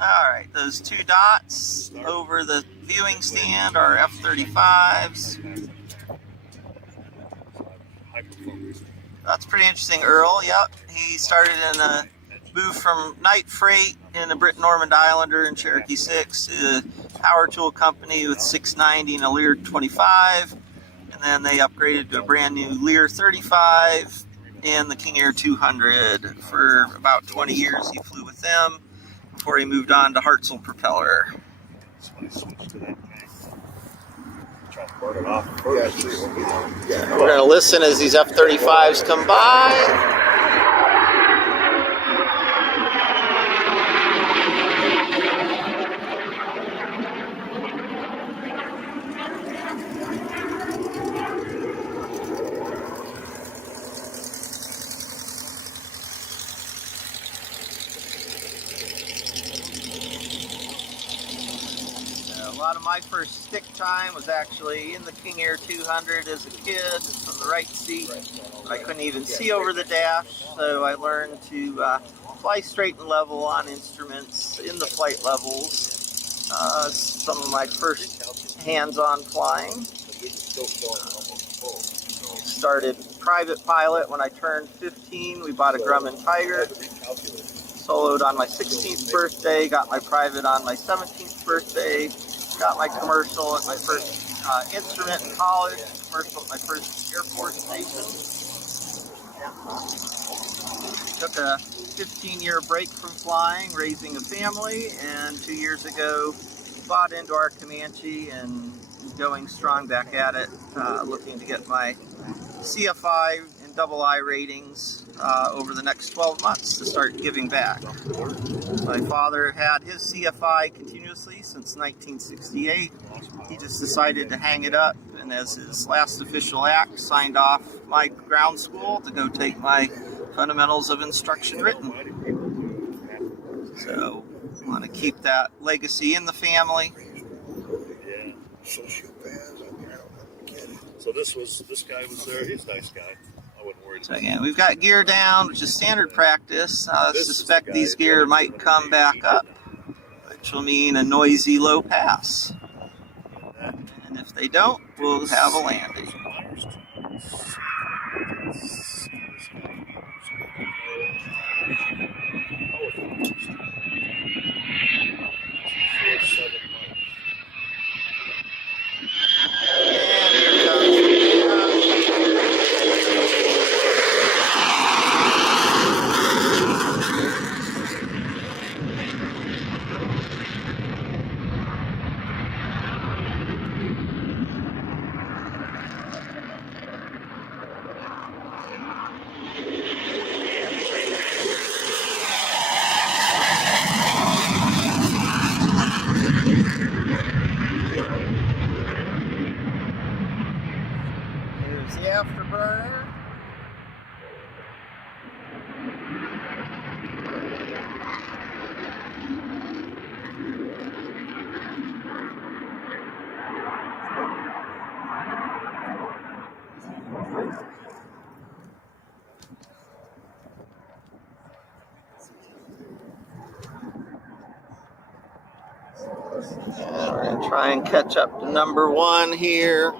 All right, those 2 dots over the viewing stand are F-35s. That's pretty interesting. Earl, yep. He started in a move from night freight in a Brit Normand Islander in Cherokee 6 to a power tool company with 690 and a Lear 25. And then they upgraded to a brand new Lear 35 and the King Air 200. For about 20 years he flew with them before he moved on to Hartzell Propeller. So when I switched to that tank, try to burn it off Yeah, first. We're going to listen as these F-35s come by. A lot of my first stick time was actually in the King Air 200 as a kid from the right seat. I couldn't even see over the dash, so I learned to fly straight and level on instruments in the flight levels. Some of my first hands-on flying. Started private pilot when I turned 15. We bought a Grumman Tiger. Soloed on my 16th birthday, got my private on my 17th birthday, got my commercial at my first instrument in college, commercial at my first Air Force station. Took a 15-year break from flying, raising a family, and 2 years ago bought into our Comanche and going strong back at it, looking to get my CFI and II ratings over the next 12 months to start giving back. My father had his CFI continuously since 1968. He just decided to hang it up, and as his last official act, signed off my ground school to go take my fundamentals of instruction written. So I want to keep that legacy in the family. Yeah. Sociopaths, I mean, I don't get it. So this guy was there. He's a nice guy. I wouldn't worry. So again, we've got gear down, which is standard practice. I suspect these gear might come back up, which will mean a noisy low pass. And if they don't, we'll have a landing. And here comes here's the afterburner. And we're going to try and catch up to number one here.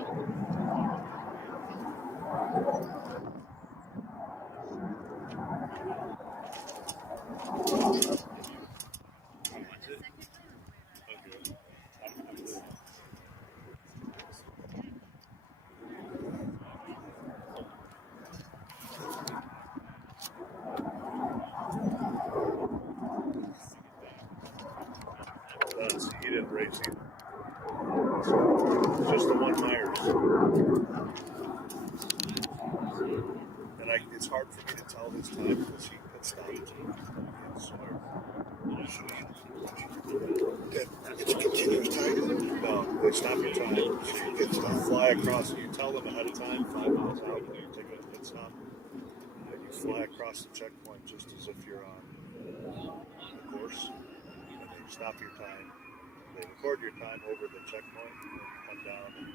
So he didn't race either. Just the one Myers. And it's hard for me to tell this time because he pit stopped. It's a continuous time. No, they stop your time. You fly across. You tell them ahead of time, 5 miles out, and you take a pit stop. And you fly across the checkpoint just as if you're on the course. And they stop your time. They record your time over the checkpoint, and then you come down and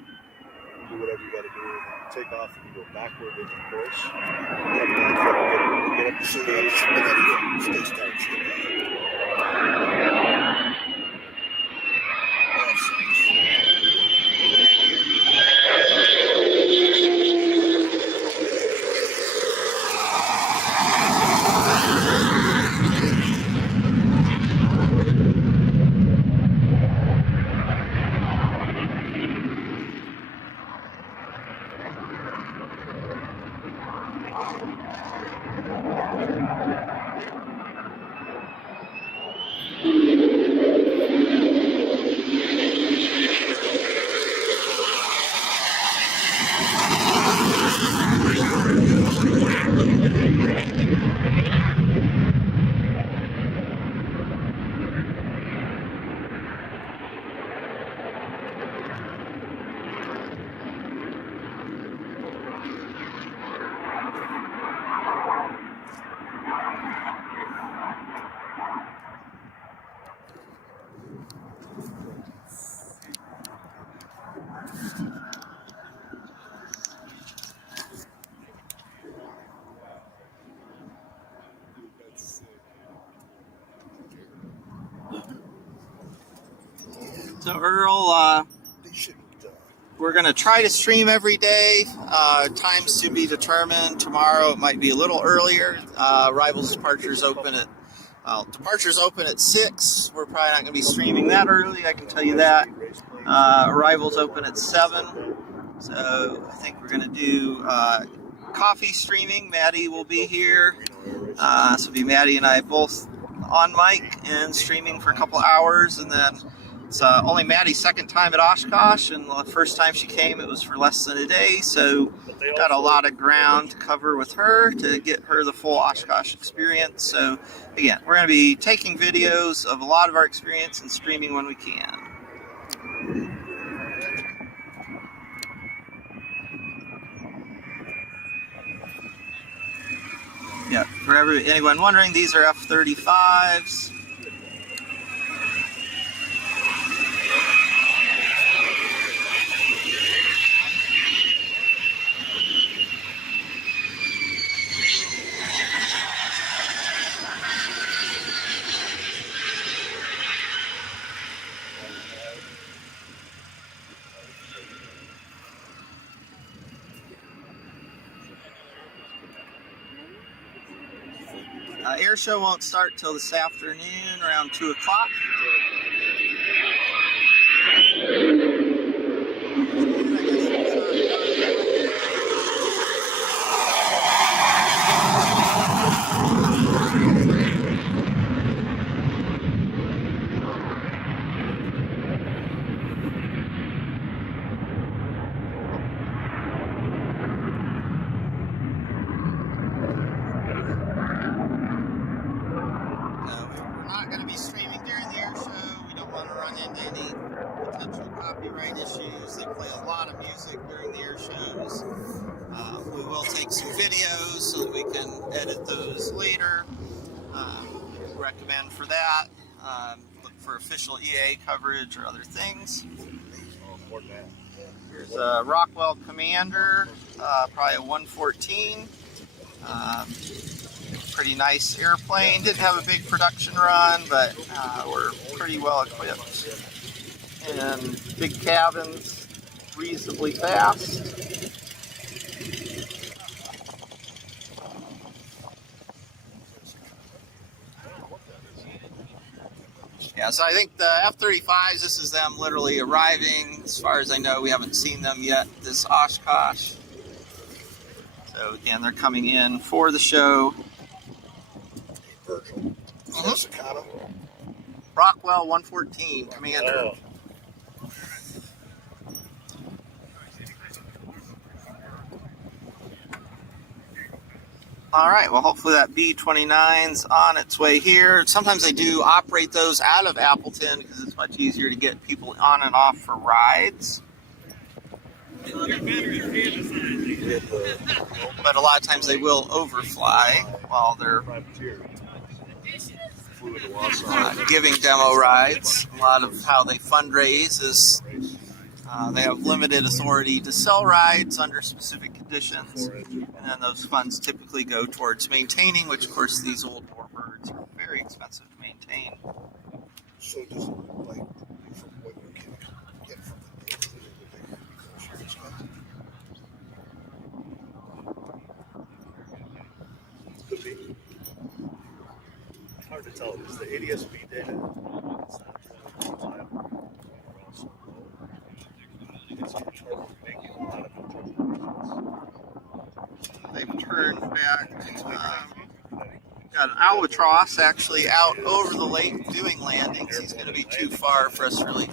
do whatever you got to do. And take off, and you go backward in the course. You get up to speed. Stay started. So Earl, They shouldn't. we're going to try to stream every day. Times to be determined. Tomorrow it might be a little earlier. Arrivals departures open at 6. We're probably not going to be streaming that early, I can tell you that. Arrivals open at 7. So I think we're going to do coffee streaming. Maddie will be here. So it'll be Maddie and I both on mic and streaming for a couple hours, and then it's only Maddie's second time at Oshkosh, and the first time she came it was for less than a day, so got a lot of ground to cover with her to get her the full Oshkosh experience. So again, we're going to be taking videos of a lot of our experience and streaming when we can. Yeah, for anyone wondering, these are F35s. Air show won't start till this afternoon around 2 o'clock. Copyright issues. They play a lot of music during the air shows. We will take some videos so that we can edit those later. Recommend for that. Look for official EA coverage or other things. Here's a Rockwell Commander, probably a 114. Pretty nice airplane. Didn't have a big production run, but we're pretty well equipped. And big cabins, reasonably fast. Yeah, so I think the F35s, this is them literally arriving. As far as I know, we haven't seen them yet, this Oshkosh. So again, they're coming in for the show. Rockwell 114 Commander. All right, well, hopefully that B-29's on its way here. Sometimes they do operate those out of Appleton because it's much easier to get people on and off for rides. But a lot of times they will overfly while they're giving demo rides. A lot of how they fundraise is they have limited authority to sell rides under specific conditions, and then those funds typically go towards maintaining, which of course these old Warbirds are very expensive to maintain. So does it look like from what you can get from the data, Could be. Hard to tell. Is the ADS-B data? It's not reliable. It's making a lot of They've turn back. Got an albatross actually out over the lake doing landings. He's going to be too far for us really.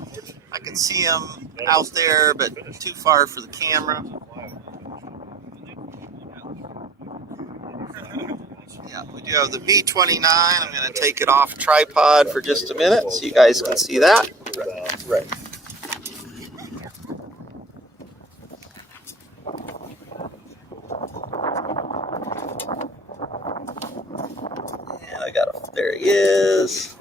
I can see him out there, but too far for the camera. Yeah, we do have the B-29. I'm going to take it off tripod for just a minute so you guys can see that. Right. And I got a, there he is.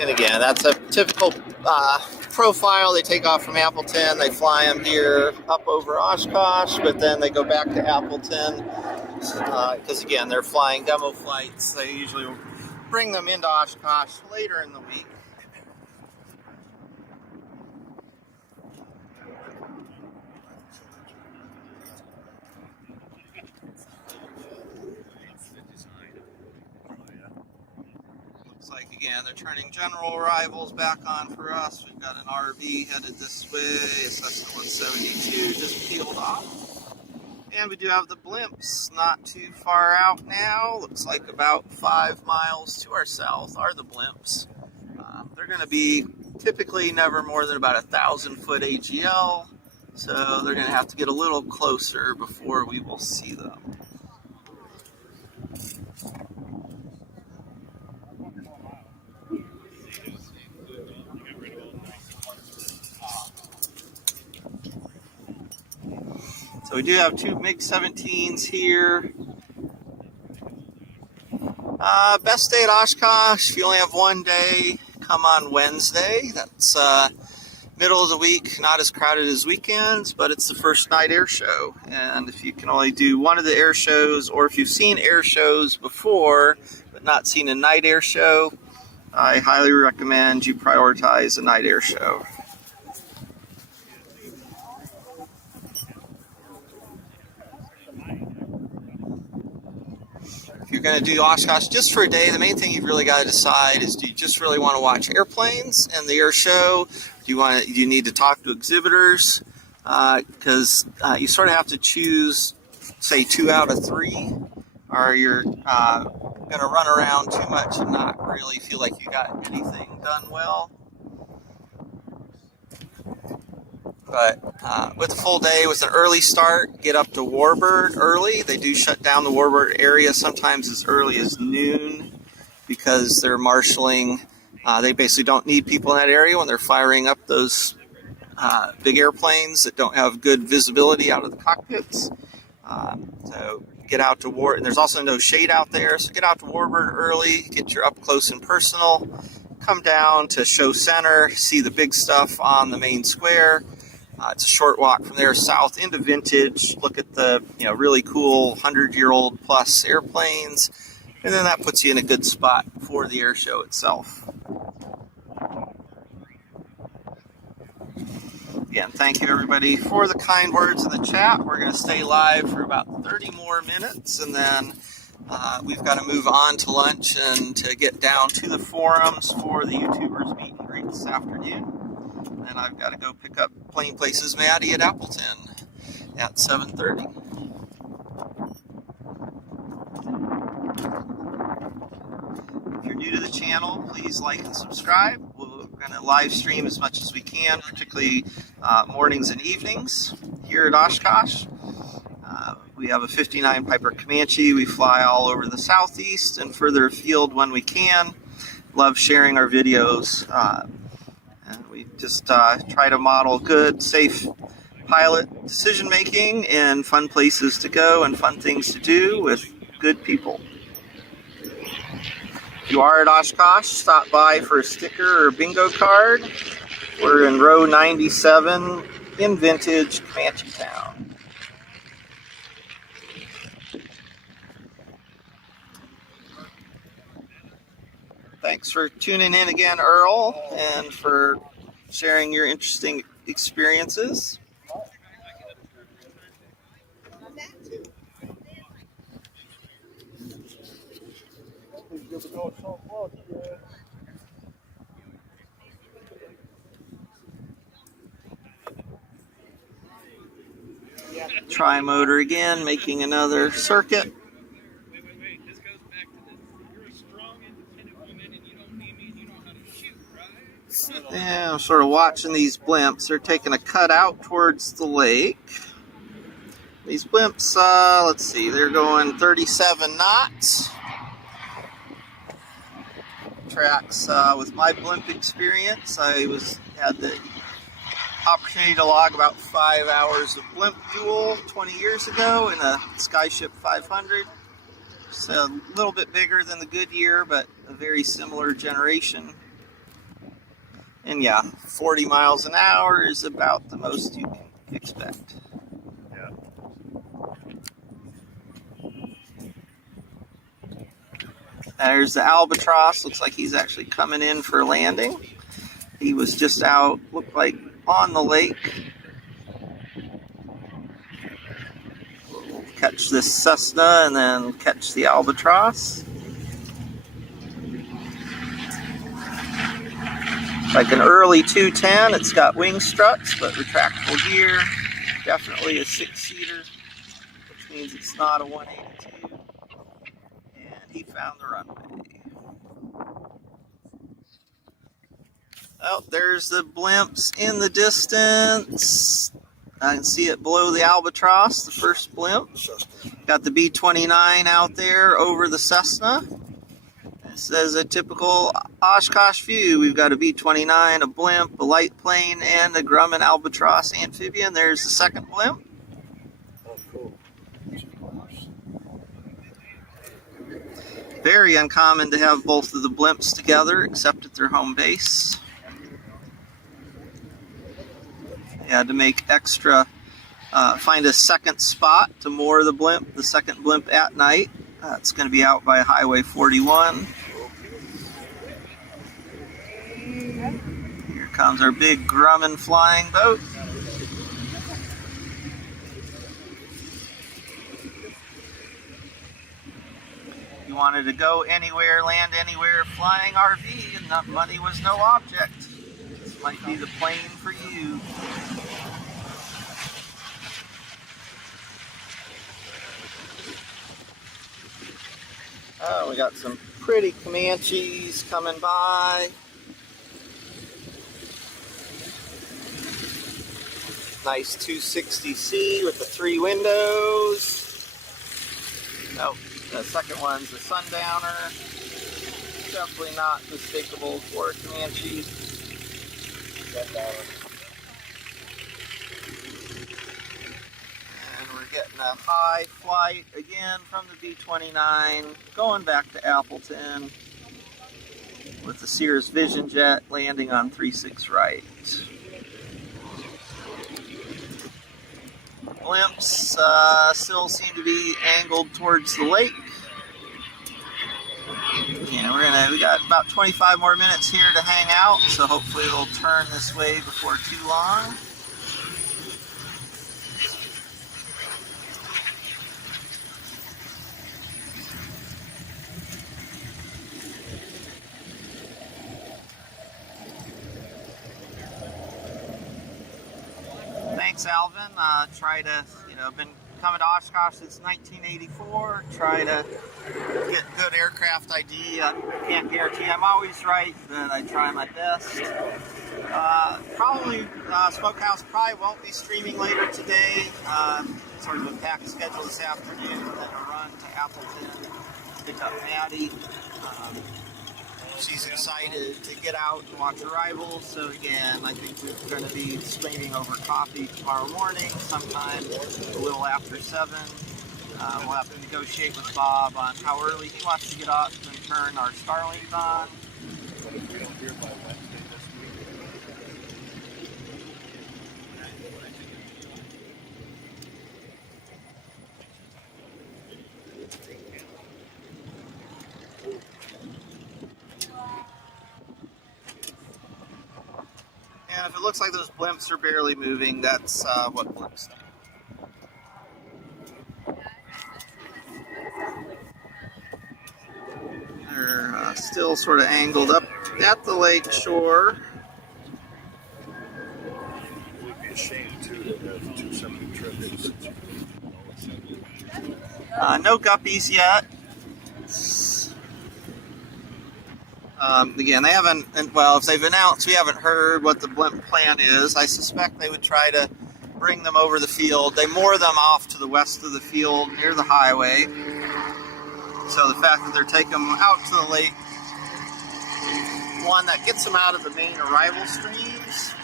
And again, that's a typical profile. They take off from Appleton, they fly them here up over Oshkosh, but then they go back to Appleton because again, they're flying demo flights. They usually bring them into Oshkosh later in the week. Like again, they're turning general arrivals back on for us. We've got an RV headed this way, a Cessna 172 just peeled off. And we do have the Blimps not too far out now. Looks like about 5 miles to our south are the Blimps. They're going to be typically never more than about 1,000-foot AGL, so they're going to have to get a little closer before we will see them. So we do have 2 MiG-17s here. Best day at Oshkosh, if you only have one day, come on Wednesday. That's middle of the week, not as crowded as weekends, but it's the first night air show. And if you can only do one of the air shows, or if you've seen air shows before, but not seen a night air show, I highly recommend you prioritize a night air show. If you're going to do Oshkosh just for a day, the main thing you've really got to decide is, do you just really want to watch airplanes and the air show? Do you need to talk to exhibitors? Because you sort of have to choose, say, 2 out of 3, or you're going to run around too much and not really feel like you got anything done well. But with a full day, with an early start, get up to Warbird early. They do shut down the Warbird area sometimes as early as noon because they're marshaling. They basically don't need people in that area when they're firing up those big airplanes that don't have good visibility out of the cockpits. So get out to Warbird. And there's also no shade out there, so get out to Warbird early, get your up close and personal. Come down to Show Center, see the big stuff on the main square. It's a short walk from there south into Vintage. Look at the really cool 100-year-old plus airplanes, and then that puts you in a good spot for the air show itself. Again, thank you everybody for the kind words in the chat. We're going to stay live for about 30 more minutes, and then we've got to move on to lunch and to get down to the forums for the YouTubers meet and greet this afternoon. And I've got to go pick up Plain Places Maddie at Appleton at 7:30. If you're new to the channel, please like and subscribe. We're going to live stream as much as we can, particularly mornings and evenings here at Oshkosh. We have a 59 Piper Comanche. We fly all over the southeast and further afield when we can. Love sharing our videos. And we just try to model good, safe pilot decision-making and fun places to go and fun things to do with good people. If you are at Oshkosh, stop by for a sticker or bingo card. We're in row 97 in Vintage, Comanche Town. Thanks for tuning in again, Earl, and for sharing your interesting experiences. Tri-motor again, making another circuit. Wait. This goes back to the you're a strong, independent woman and you don't need me and you know how to shoot, right? Yeah, I'm sort of watching these blimps. They're taking a cut out towards the lake. These blimps, let's see, they're going 37 knots. Tracks with my blimp experience. I had the opportunity to log about 5 hours of blimp duel 20 years ago in a Skyship 500. It's a little bit bigger than the Goodyear, but a very similar generation. And yeah, 40 miles an hour is about the most you can expect. Yeah. There's the Albatross. Looks like he's actually coming in for landing. He was just out, looked like on the lake. We'll catch this Cessna and then catch the Albatross. Like an early 210, it's got wing struts, but retractable gear. Definitely a 6-seater, which means it's not a 182. And he found the runway. Oh, there's the Blimps in the distance. I can see it below the Albatross, the first blimp. Got the B-29 out there over the Cessna. This is a typical Oshkosh view. We've got a B-29, a blimp, a light plane, and a Grumman Albatross amphibian. There's the second blimp. Oh, cool. Very uncommon to have both of the blimps together, except at their home base. They had to make extra, find a second spot to moor the second blimp at night. It's going to be out by Highway 41. Here comes our big Grumman flying boat. You wanted to go anywhere, land anywhere, flying RV, and that money was no object. This might be the plane for you. Oh, we got some pretty Comanches coming by. Nice 260C with the 3 windows. Nope, the second one's a Sundowner. Definitely not mistakable for a Comanche. And we're getting a high flight again from the B-29, going back to Appleton with the Cirrus Vision Jet landing on 36 right. Blimps still seem to be angled towards the lake. Yeah, we got about 25 more minutes here to hang out, so hopefully it'll turn this way before too long. Thanks, Alvin. Try to, been coming to Oshkosh since 1984. Try to get good aircraft ID. I can't guarantee I'm always right, but I try my best. Probably Smokehouse probably won't be streaming later today. Sort of a packed schedule this afternoon, and then a run to Appleton, pick up Maddie. She's excited to get out and watch arrivals. So again, I think we're going to be streaming over coffee tomorrow morning, sometime a little after 7. We'll have to negotiate with Bob on how early he wants to get up and turn our Starlings on. But if we don't hear by Wednesday this And if it looks like those blimps are barely moving, that's what blimps do. They're Still sort of angled up at the lake shore. It would be a shame too to have two separate trips. No guppies yet. Again, they haven't, well, if they've announced, we haven't heard what the blimp plan is. I suspect they would try to bring them over the field. They moor them off to the west of the field near the highway. So the fact that they're taking them out to the lake, one, that gets them out of the main arrival streams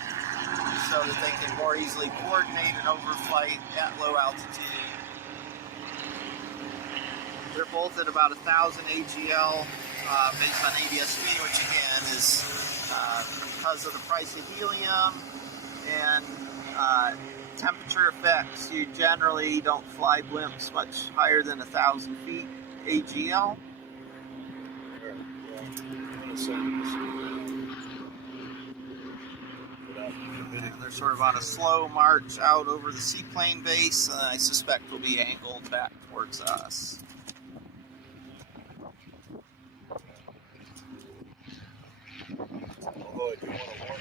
so that they can more easily coordinate an overflight at low altitude. They're both at about 1,000 AGL based on ADS-B, which again is because of the price of helium and temperature effects. You generally don't fly blimps much higher than 1,000 feet AGL. They're sort of on a slow march out over the seaplane base, and I suspect will be angled back towards us. Although I do want to warn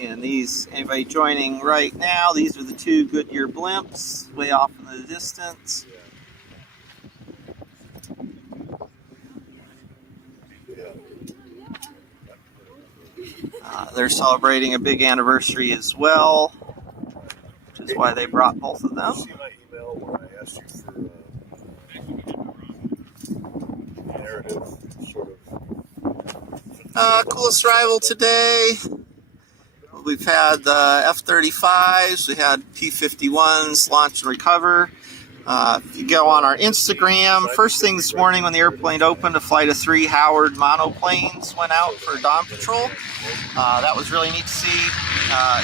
you. And these, anybody joining right now, these are the two Goodyear blimps way off in the distance. They're celebrating a big anniversary as well, which is why they brought both of them. Did you see my email where I asked you for narrative sort of? Coolest arrival today. We've had the F35s, we had P-51s launch and recover. If you go on our Instagram, first thing this morning when the airplane opened, a flight of 3 Howard monoplanes went out for dawn patrol. That was really neat to see.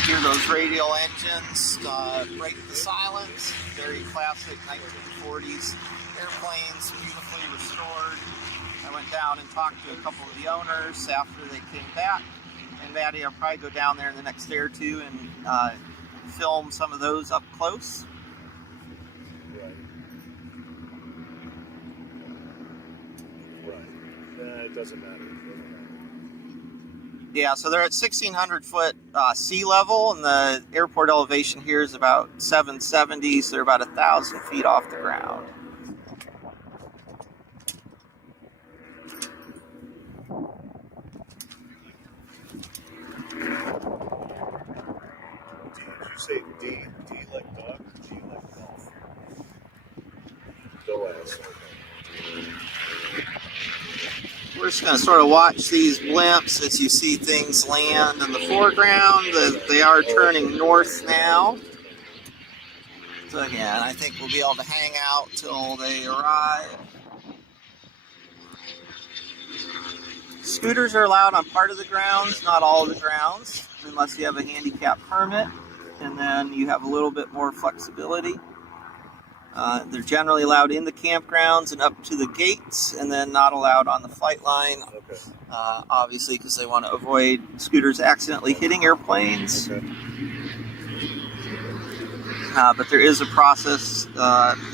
Hear those radial engines break the silence. Very classic 1940s airplanes, beautifully restored. I went down and talked to a couple of the owners after they came back. And Maddie, I'll probably go down there in the next day or two and film some of those up close. Right. It doesn't matter. Yeah, so they're at 1,600 foot sea level, and the airport elevation here is about 770, so they're about 1,000 feet off the ground. Did you say D like dog or G like golf? Go ask. We're just going to sort of watch these blimps as you see things land in the foreground. They are turning north now. So again, I think we'll be able to hang out till they arrive. Scooters are allowed on part of the grounds, not all of the grounds, unless you have a handicap permit, and then you have a little bit more flexibility. They're generally allowed in the campgrounds and up to the gates, and then not allowed on the flight line, Okay. obviously because they want to avoid scooters accidentally hitting airplanes. Okay. But there is a process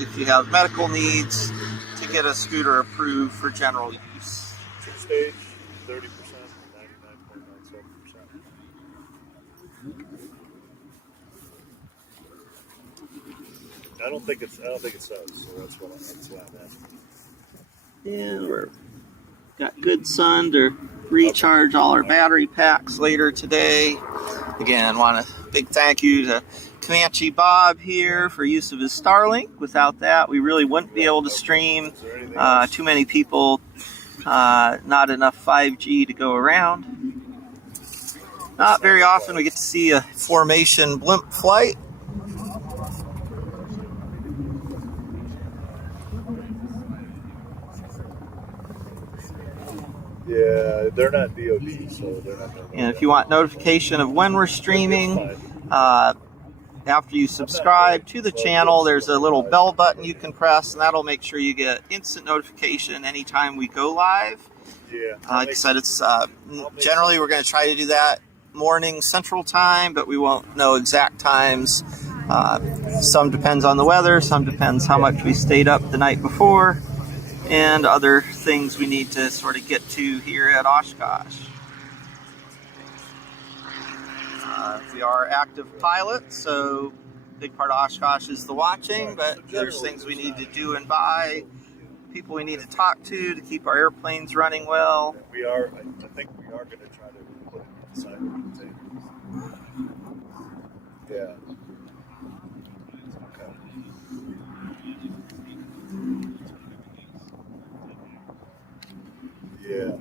if you have medical needs to get a scooter approved for general use. Two-stage, 30%, 99.97%. I don't think it says, so that's why I'm asking. And we're got good sun to recharge all our battery packs later today. Again, want a big thank you to Comanche Bob here for use of his Starlink. Without that, we really wouldn't be able to stream. Too many people, not enough 5G to go around. Not very often we get to see a formation blimp flight. Yeah, they're not DOD, so they're not. And if you want notification of when we're streaming, after you subscribe to the channel, there's a little bell button you can press, and that'll make sure you get instant notification anytime we go live. Yeah. Like I said, it's generally we're going to try to do that morning Central Time, but we won't know exact times Some depends on the weather, some depends how much we stayed up the night before, and other things we need to sort of get to here at Oshkosh. We are active pilots, so a big part of Oshkosh is the watching, but there's things we need to do and buy, people we need to talk to keep our airplanes running well. We are, I think we are going to try to put it inside the containers. Yeah. Okay. Yeah.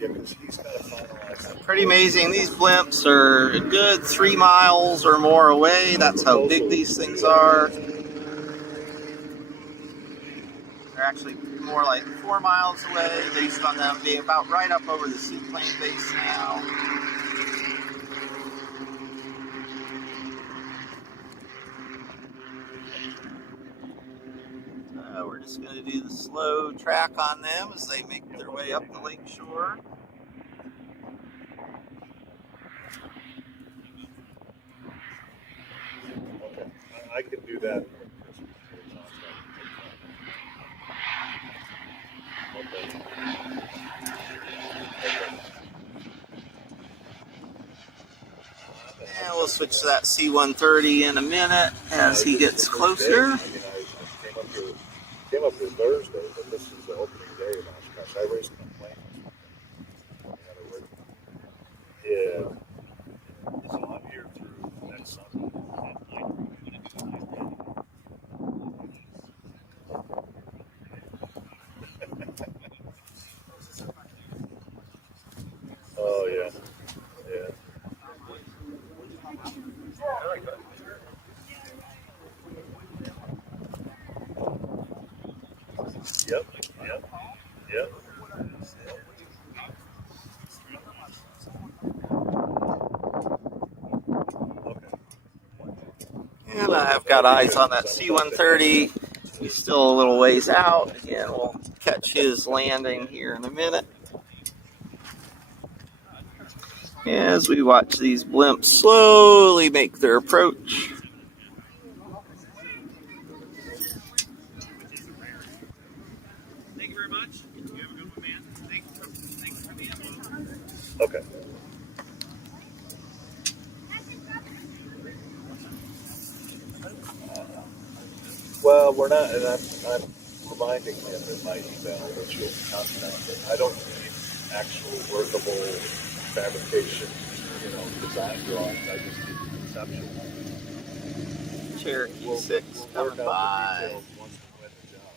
Yeah, because he's got to finalize that. Pretty amazing. These blimps are a good 3 miles or more away. That's how big these things are. They're actually more like 4 miles away, based on them being about right up over the seaplane base now. We're just going to do the slow track on them as they make their way up the lake shore. Okay. I can do that. Okay. And we'll switch to that C-130 in a minute as he gets closer. I mean, I came up here Thursday, but this is the opening day of Oshkosh. I raced my plane. Yeah. So I'm here through next Sunday. Oh, yeah. Yeah. Yep. Yep. Yep. Okay. And I've got eyes on that C-130. He's still a little ways out. Again, we'll catch his landing here in a minute. As we watch these blimps slowly make their approach. Thank you very much. You have a good one, man. Thanks for the info. Okay. Well, we're not, and I'm reminding him in my email, which you'll contact him. I don't need actual workable fabrication, design drawings. I just need the conceptual. Cherokee 6 We'll coming work out by. the details once we win the job.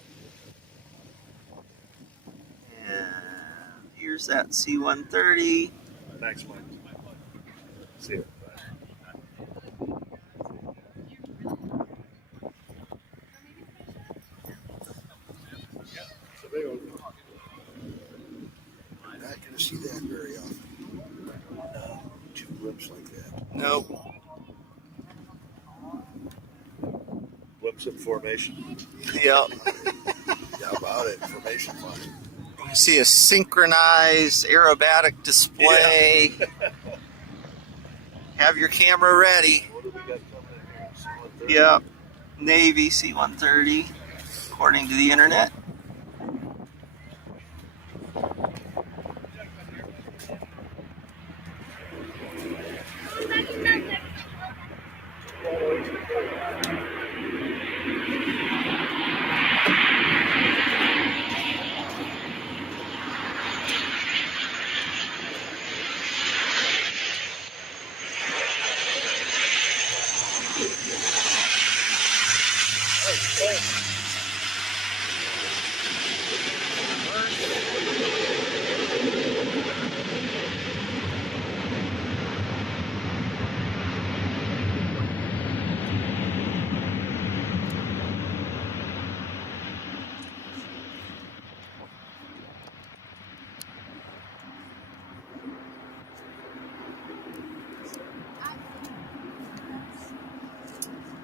And here's that C-130. Thanks, Mike. See you. I'm not going to see that very often. No, 2 blimps like that. Nope. Blimps in formation. Yep. How about it? Formation fun. You see a synchronized aerobatic display. Have your camera ready. What do we got coming in here? C-130? Yep. Navy C-130, according to the internet.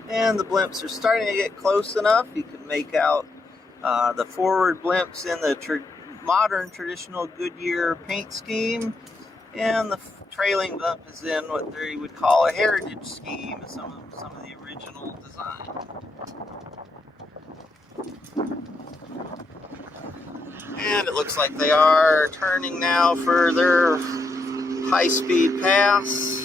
And the blimps are starting to get close enough. You can make out the forward blimps in the modern traditional Goodyear paint scheme. And the trailing bump is in what they would call a heritage scheme, some of the original design. And it looks like they are turning now for their high-speed pass.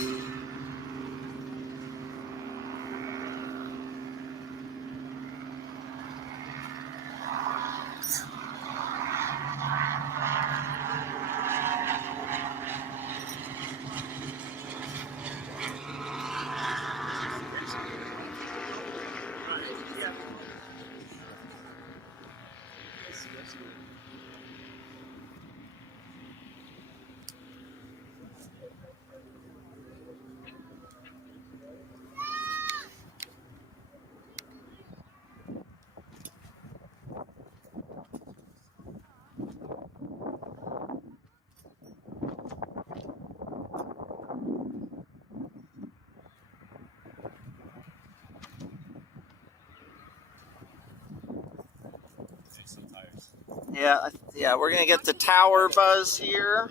Yeah, we're gonna get the tower buzz here.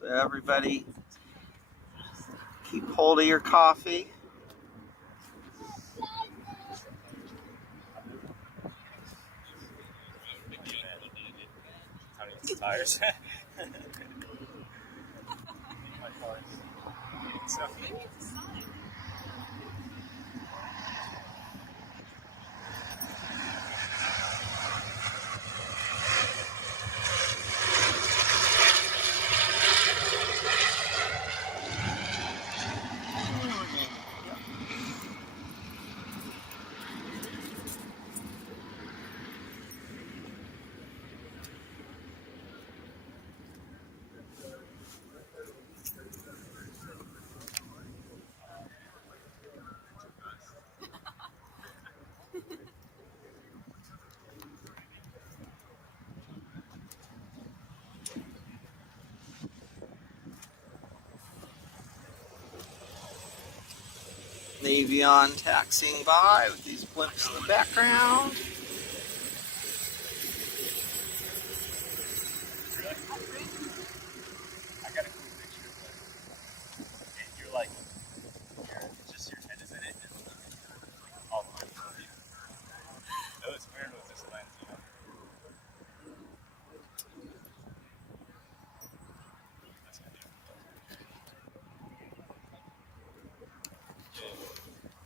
So everybody, keep hold of your coffee. Tires. Navion taxiing by with these blimps in the background. I got a cool picture, but you're like, it's just your head is in it, and all the way from you. That was weird with this lens, you know.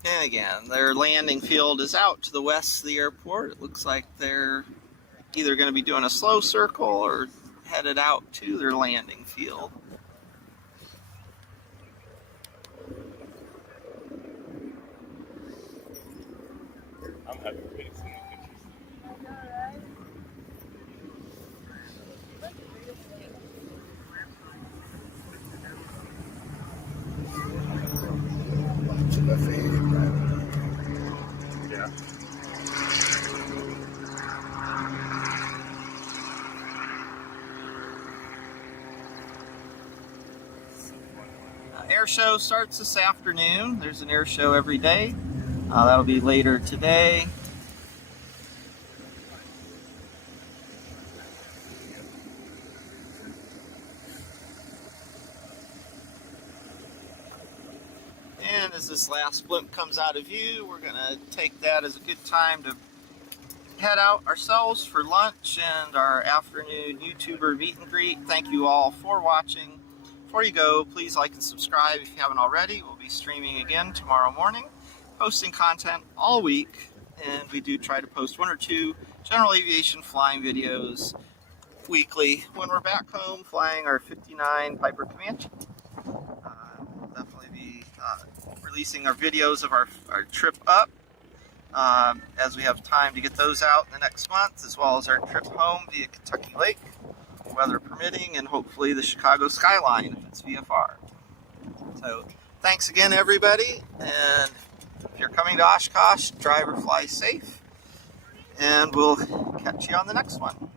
And again, their landing field is out to the west of the airport. It looks like they're either going to be doing a slow circle or headed out to their landing field. I'm happy we're getting some new pictures. Yeah. Air show starts this afternoon. There's an air show every day. That'll be later today. And as this last blimp comes out of view, we're going to take that as a good time to head out ourselves for lunch and our afternoon YouTuber meet and greet. Thank you all for watching. Before you go, please like and subscribe if you haven't already. We'll be streaming again tomorrow morning, posting content all week, and we do try to post 1 or 2 general aviation flying videos weekly when we're back home flying our 59 Piper Comanche. We'll definitely be releasing our videos of our trip up as we have time to get those out in the next month, as well as our trip home via Kentucky Lake, weather permitting, and hopefully the Chicago skyline if it's VFR. So thanks again, everybody, and if you're coming to Oshkosh, drive or fly safe, and we'll catch you on the next one.